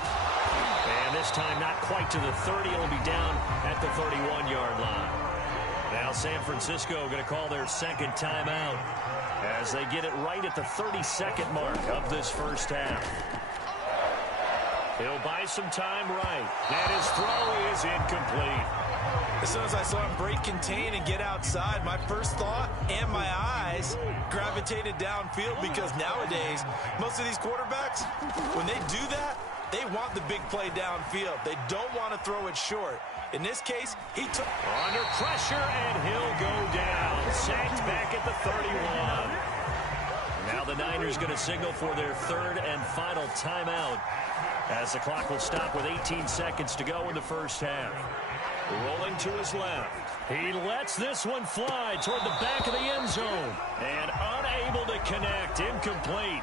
And this time not quite to the 30. It'll be down at the 31-yard line. Now San Francisco going to call their 2nd timeout as they get it right at the 32nd mark of this first half. He'll buy some time right. And his throw is incomplete. As soon as I saw him break contain and get outside, my first thought and my eyes gravitated downfield, because nowadays, most of these quarterbacks, when they do that, they want the big play downfield. They don't want to throw it short. In this case, he took under pressure, and he'll go down. Sacked back at the 31. Now the Niners going to signal for their 3rd and final timeout, as the clock will stop with 18 seconds to go in the first half. Rolling to his left. He lets this one fly toward the back of the end zone. And unable to connect. Incomplete.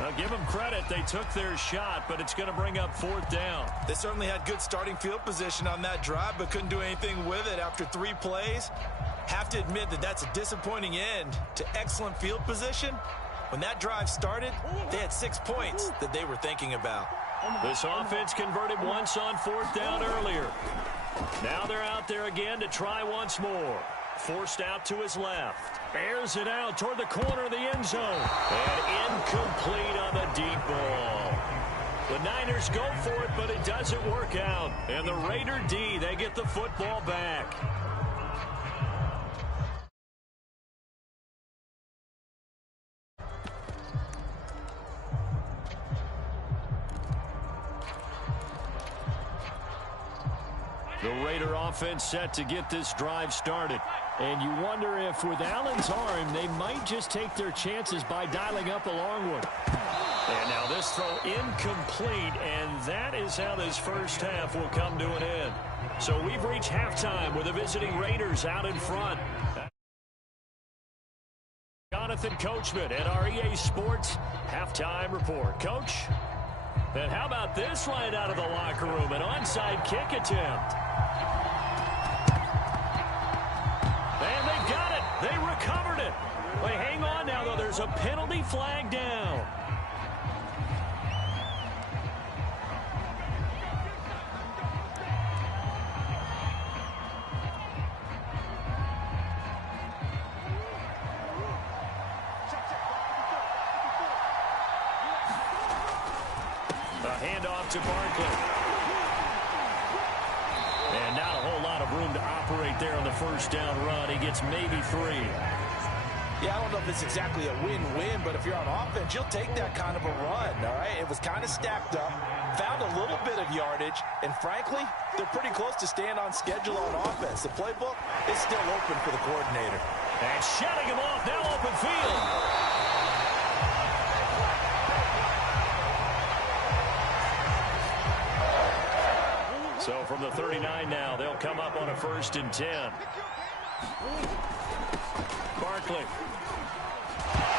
Now, give them credit. They took their shot, but it's going to bring up 4th down. They certainly had good starting field position on that drive, but couldn't do anything with it after 3 plays. Have to admit that that's a disappointing end to excellent field position. When that drive started, they had 6 points that they were thinking about. This offense converted once on 4th down earlier. Now they're out there again to try once more. Forced out to his left. Airs it out toward the corner of the end zone. And incomplete on the deep ball. The Niners go for it, but it doesn't work out. And the Raider D, they get the football back. The Raider offense set to get this drive started. And you wonder if with Allen's arm, they might just take their chances by dialing up a long one. And now this throw incomplete, and that is how this first half will come to an end. So we've reached halftime with the visiting Raiders out in front. Jonathan Coachman at our EA Sports halftime report. Coach, and how about this right out of the locker room? An onside kick attempt. And they got it. They recovered it. They hang on now, though. There's a penalty flag down. Handoff to Barkley. And not a whole lot of room to operate there on the first down run. He gets maybe 3. Yeah, I don't know if it's exactly a win-win, but if you're on offense, you'll take that kind of a run, all right? It was kind of stacked up, found a little bit of yardage, and frankly, they're pretty close to staying on schedule on offense. The playbook is still open for the coordinator. And shutting him off, now open field. So from the 39 now, they'll come up on a 1st and 10. Barkley.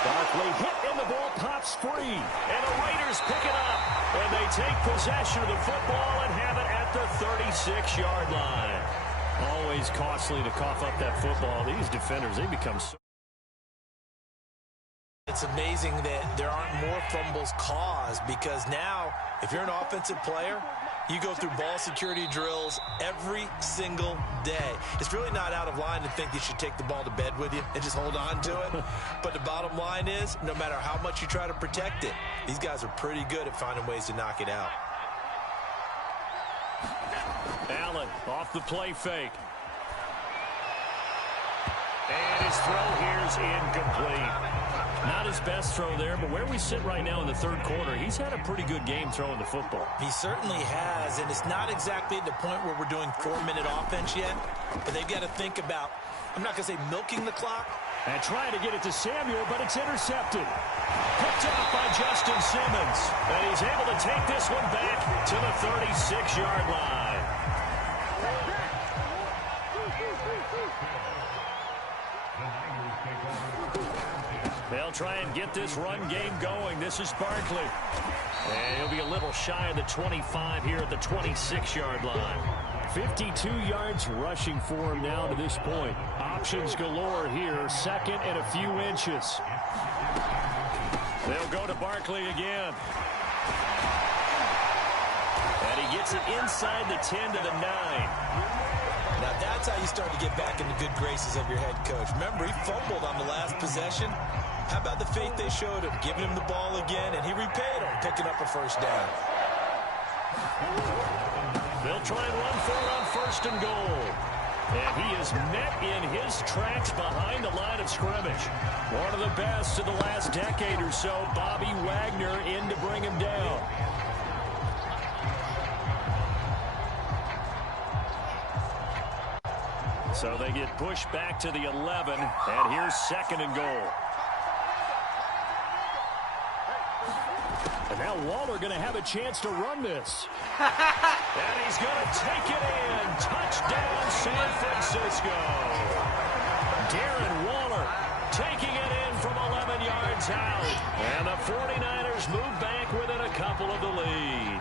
Barkley hit and the ball pops free. And the Raiders pick it up. And they take possession of the football and have it at the 36-yard line. Always costly to cough up that football. These defenders, they become so... It's amazing that there aren't more fumbles caused because now, if you're an offensive player, you go through ball security drills every single day. It's really not out of line to think you should take the ball to bed with you and just hold on to it. But the bottom line is, no matter how much you try to protect it, these guys are pretty good at finding ways to knock it out. Allen off the play fake. And his throw here is incomplete. Not his best throw there, but where we sit right now in the 3rd quarter, he's had a pretty good game throwing the football. He certainly has, and it's not exactly at the point where we're doing 4-minute offense yet, but they've got to think about, I'm not going to say milking the clock. And trying to get it to Samuel, but it's intercepted. Picked off by Justin Simmons. And he's able to take this one back to the 36-yard line. They'll try and get this run game going. This is Barkley. And he'll be a little shy of the 25 here at the 26-yard line. 52 yards rushing for him now to this point. Options galore here. 2nd and a few inches. They'll go to Barkley again. And he gets it inside the 10 to the 9. Now that's how you start to get back in the good graces of your head coach. Remember, he fumbled on the last possession. How about the faith they showed him, giving him the ball again, and he repaid him, picking up a 1st down. They'll try and run for it on 1st and goal. And he is met in his tracks behind the line of scrimmage. One of the best of the last decade or so, Bobby Wagner in to bring him down. So they get pushed back to the 11, and here's 2nd and goal. And now Waller going to have a chance to run this. And he's going to take it in. Touchdown, San Francisco. Darren Waller taking it in from 11 yards out. And the 49ers move back within a couple of the lead.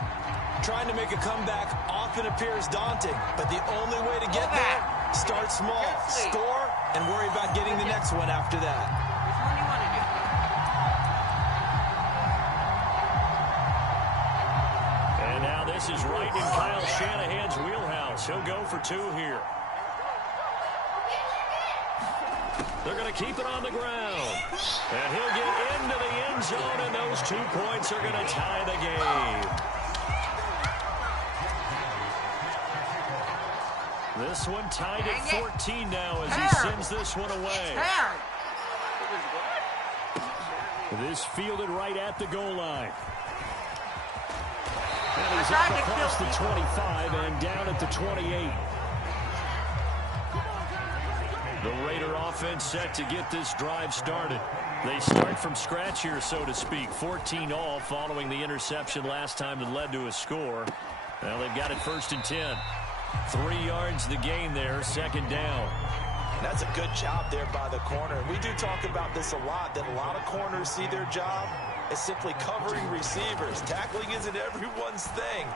Trying to make a comeback often appears daunting, but the only way to get there, start small, score, and worry about getting the next one after that. Which one do you want to do? And now this is right in Kyle Shanahan's wheelhouse. He'll go for 2 here. They're going to keep it on the ground. And he'll get into the end zone, and those 2 points are going to tie the game. This one tied at 14 now as he sends this one away. This fielded right at the goal line. And he's up across the 25 and down at the 28. The Raider offense set to get this drive started. They start from scratch here, so to speak. 14-all following the interception last time that led to a score. Well, they've got it 1st and 10. 3 yards the gain there, 2nd down. That's a good job there by the corner. We do talk about this a lot, that a lot of corners see their job as simply covering receivers. Tackling isn't everyone's thing.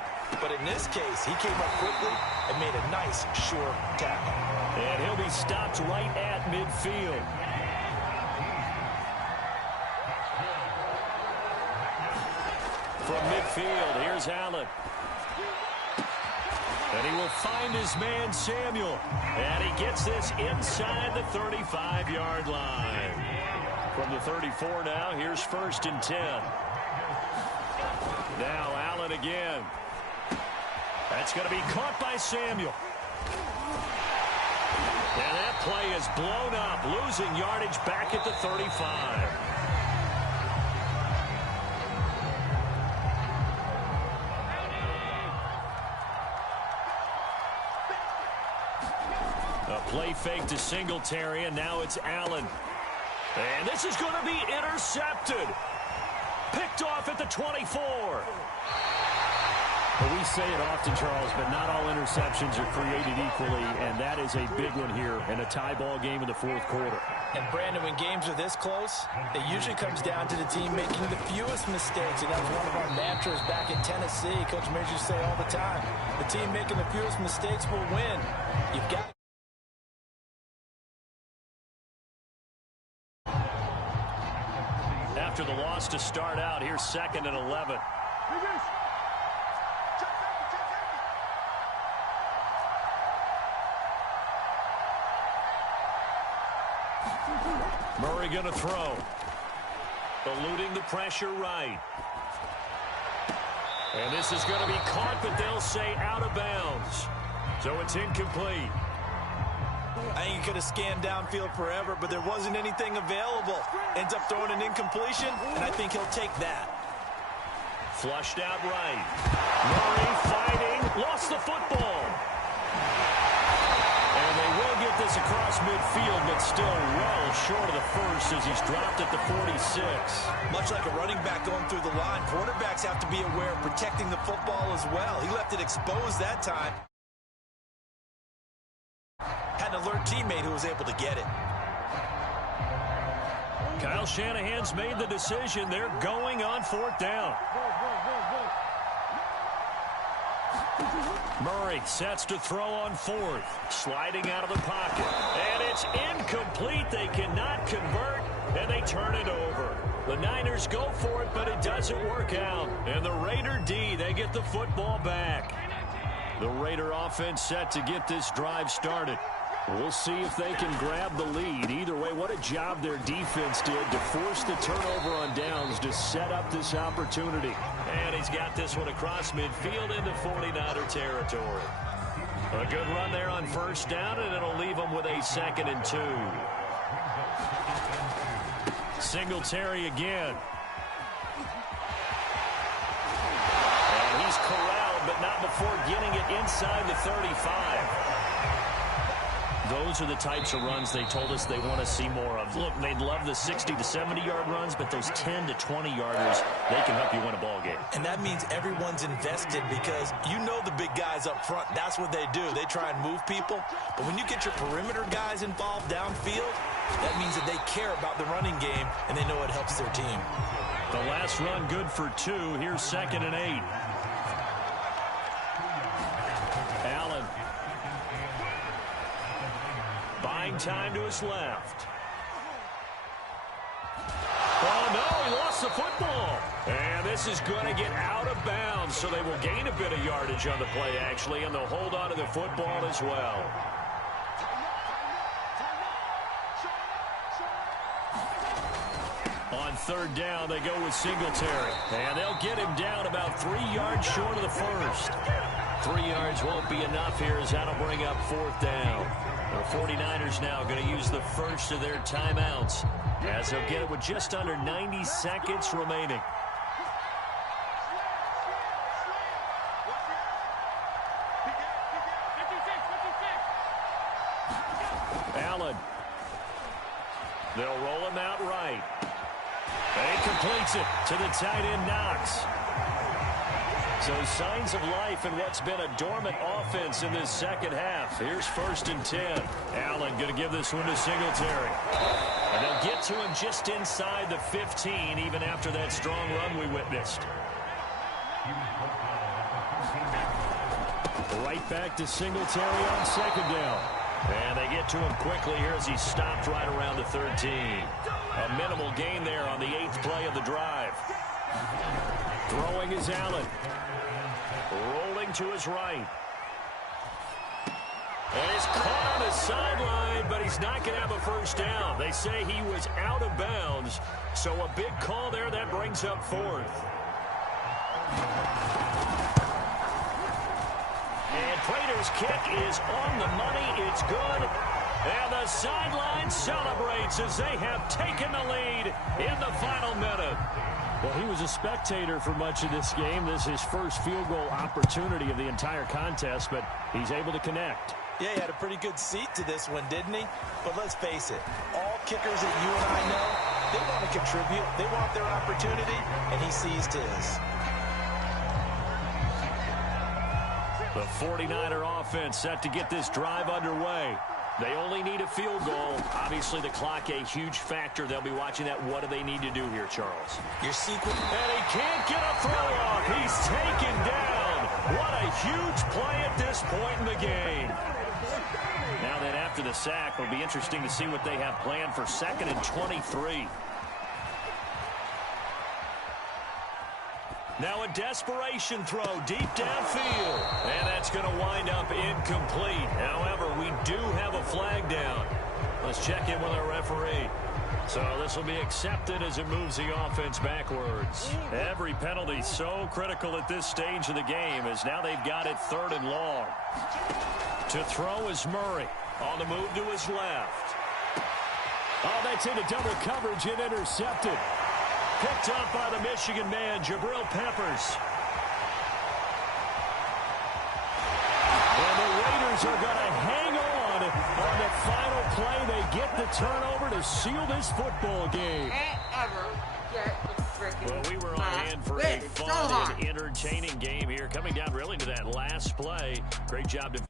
But in this case, he came up quickly and made a nice, sure tackle. And he'll be stopped right at midfield. From midfield, here's Allen. And he will find his man, Samuel. And he gets this inside the 35-yard line. From the 34 now, here's 1st and 10. Now Allen again. That's going to be caught by Samuel. And that play is blown up, losing yardage back at the 35. A play fake to Singletary, and now it's Allen. And this is going to be intercepted. Picked off at the 24. Well, we say it often, Charles, but not all interceptions are created equally, and that is a big one here in a tie ball game in the 4th quarter. And, Brandon, when games are this close, it usually comes down to the team making the fewest mistakes, and that was one of our mantras back in Tennessee. Coach Major used to say all the time, the team making the fewest mistakes will win. You've got after the loss to start out, here's 2nd and 11. Murray going to throw. Eluding the pressure right. And this is going to be caught, but they'll say out of bounds. So it's incomplete. I think he could have scanned downfield forever, but there wasn't anything available. Ends up throwing an incompletion, and I think he'll take that. Flushed out right. Murray fighting. Lost the football. And they will get this across midfield, but still well short of the first as he's dropped at the 46. Much like a running back going through the line, quarterbacks have to be aware of protecting the football as well. He left it exposed that time. Had an alert teammate who was able to get it. Kyle Shanahan's made the decision. They're going on 4th down. Murray sets to throw on 4th. Sliding out of the pocket. And it's incomplete. They cannot convert, and they turn it over. The Niners go for it, but it doesn't work out. And the Raider D, they get the football back. The Raider offense set to get this drive started. We'll see if they can grab the lead. Either way, what a job their defense did to force the turnover on downs to set up this opportunity. And he's got this one across midfield into 49er territory. A good run there on 1st down, and it'll leave them with a 2nd and 2. Singletary again. And he's corralled, but not before getting it inside the 35. Those are the types of runs they told us they want to see more of. Look, they'd love the 60 to 70-yard runs, but those 10 to 20-yarders, they can help you win a ball game. And that means everyone's invested because you know the big guys up front. That's what they do. They try and move people. But when you get your perimeter guys involved downfield, that means that they care about the running game, and they know it helps their team. The last run good for 2. Here's 2nd and 8. Allen. Buying time to his left. Oh, no, he lost the football. And this is going to get out of bounds, so they will gain a bit of yardage on the play, actually, and they'll hold on to the football as well. On 3rd down, they go with Singletary. And they'll get him down about 3 yards short of the first. 3 yards won't be enough here as that'll bring up 4th down. The 49ers now going to use the first of their timeouts as they'll get it with just under 90 seconds remaining. Allen. They'll roll him out right. And he completes it to the tight end, Knox. So signs of life in what's been a dormant offense in this second half. Here's 1st and 10. Allen going to give this one to Singletary. And they'll get to him just inside the 15, even after that strong run we witnessed. Right back to Singletary on 2nd down. And they get to him quickly here as he's stopped right around the 13. A minimal gain there on the 8th play of the drive. Throwing is Allen. Rolling to his right. And he's caught on the sideline, but he's not going to have a first down. They say he was out of bounds, so a big call there that brings up 4th. And Prater's kick is on the money. It's good. And the sideline celebrates as they have taken the lead in the final minute. Well, he was a spectator for much of this game. This is his first field goal opportunity of the entire contest, but he's able to connect. Yeah, he had a pretty good seat to this one, didn't he? But let's face it, all kickers that you and I know, they want to contribute. They want their opportunity, and he seized his. The 49er offense set to get this drive underway. They only need a field goal. Obviously, the clock a huge factor. They'll be watching that. What do they need to do here, Charles? Your sequence. And he can't get a throw off. He's taken down. What a huge play at this point in the game. Now that after the sack, it'll be interesting to see what they have planned for 2nd and 23. Now a desperation throw deep downfield. And that's going to wind up incomplete. However, we do have a flag down. Let's check in with our referee. So this will be accepted as it moves the offense backwards. Every penalty so critical at this stage of the game as now they've got it 3rd and long. To throw is Murray. On the move to his left. Oh, that's into double coverage and intercepted. Picked up by the Michigan man, Jabril Peppers. And the Raiders are going to hang on the final play. They get the turnover to seal this football game. Can't ever get the freaking Well, we were on hand for a fun and entertaining game here. Coming down really to that last play. Great job to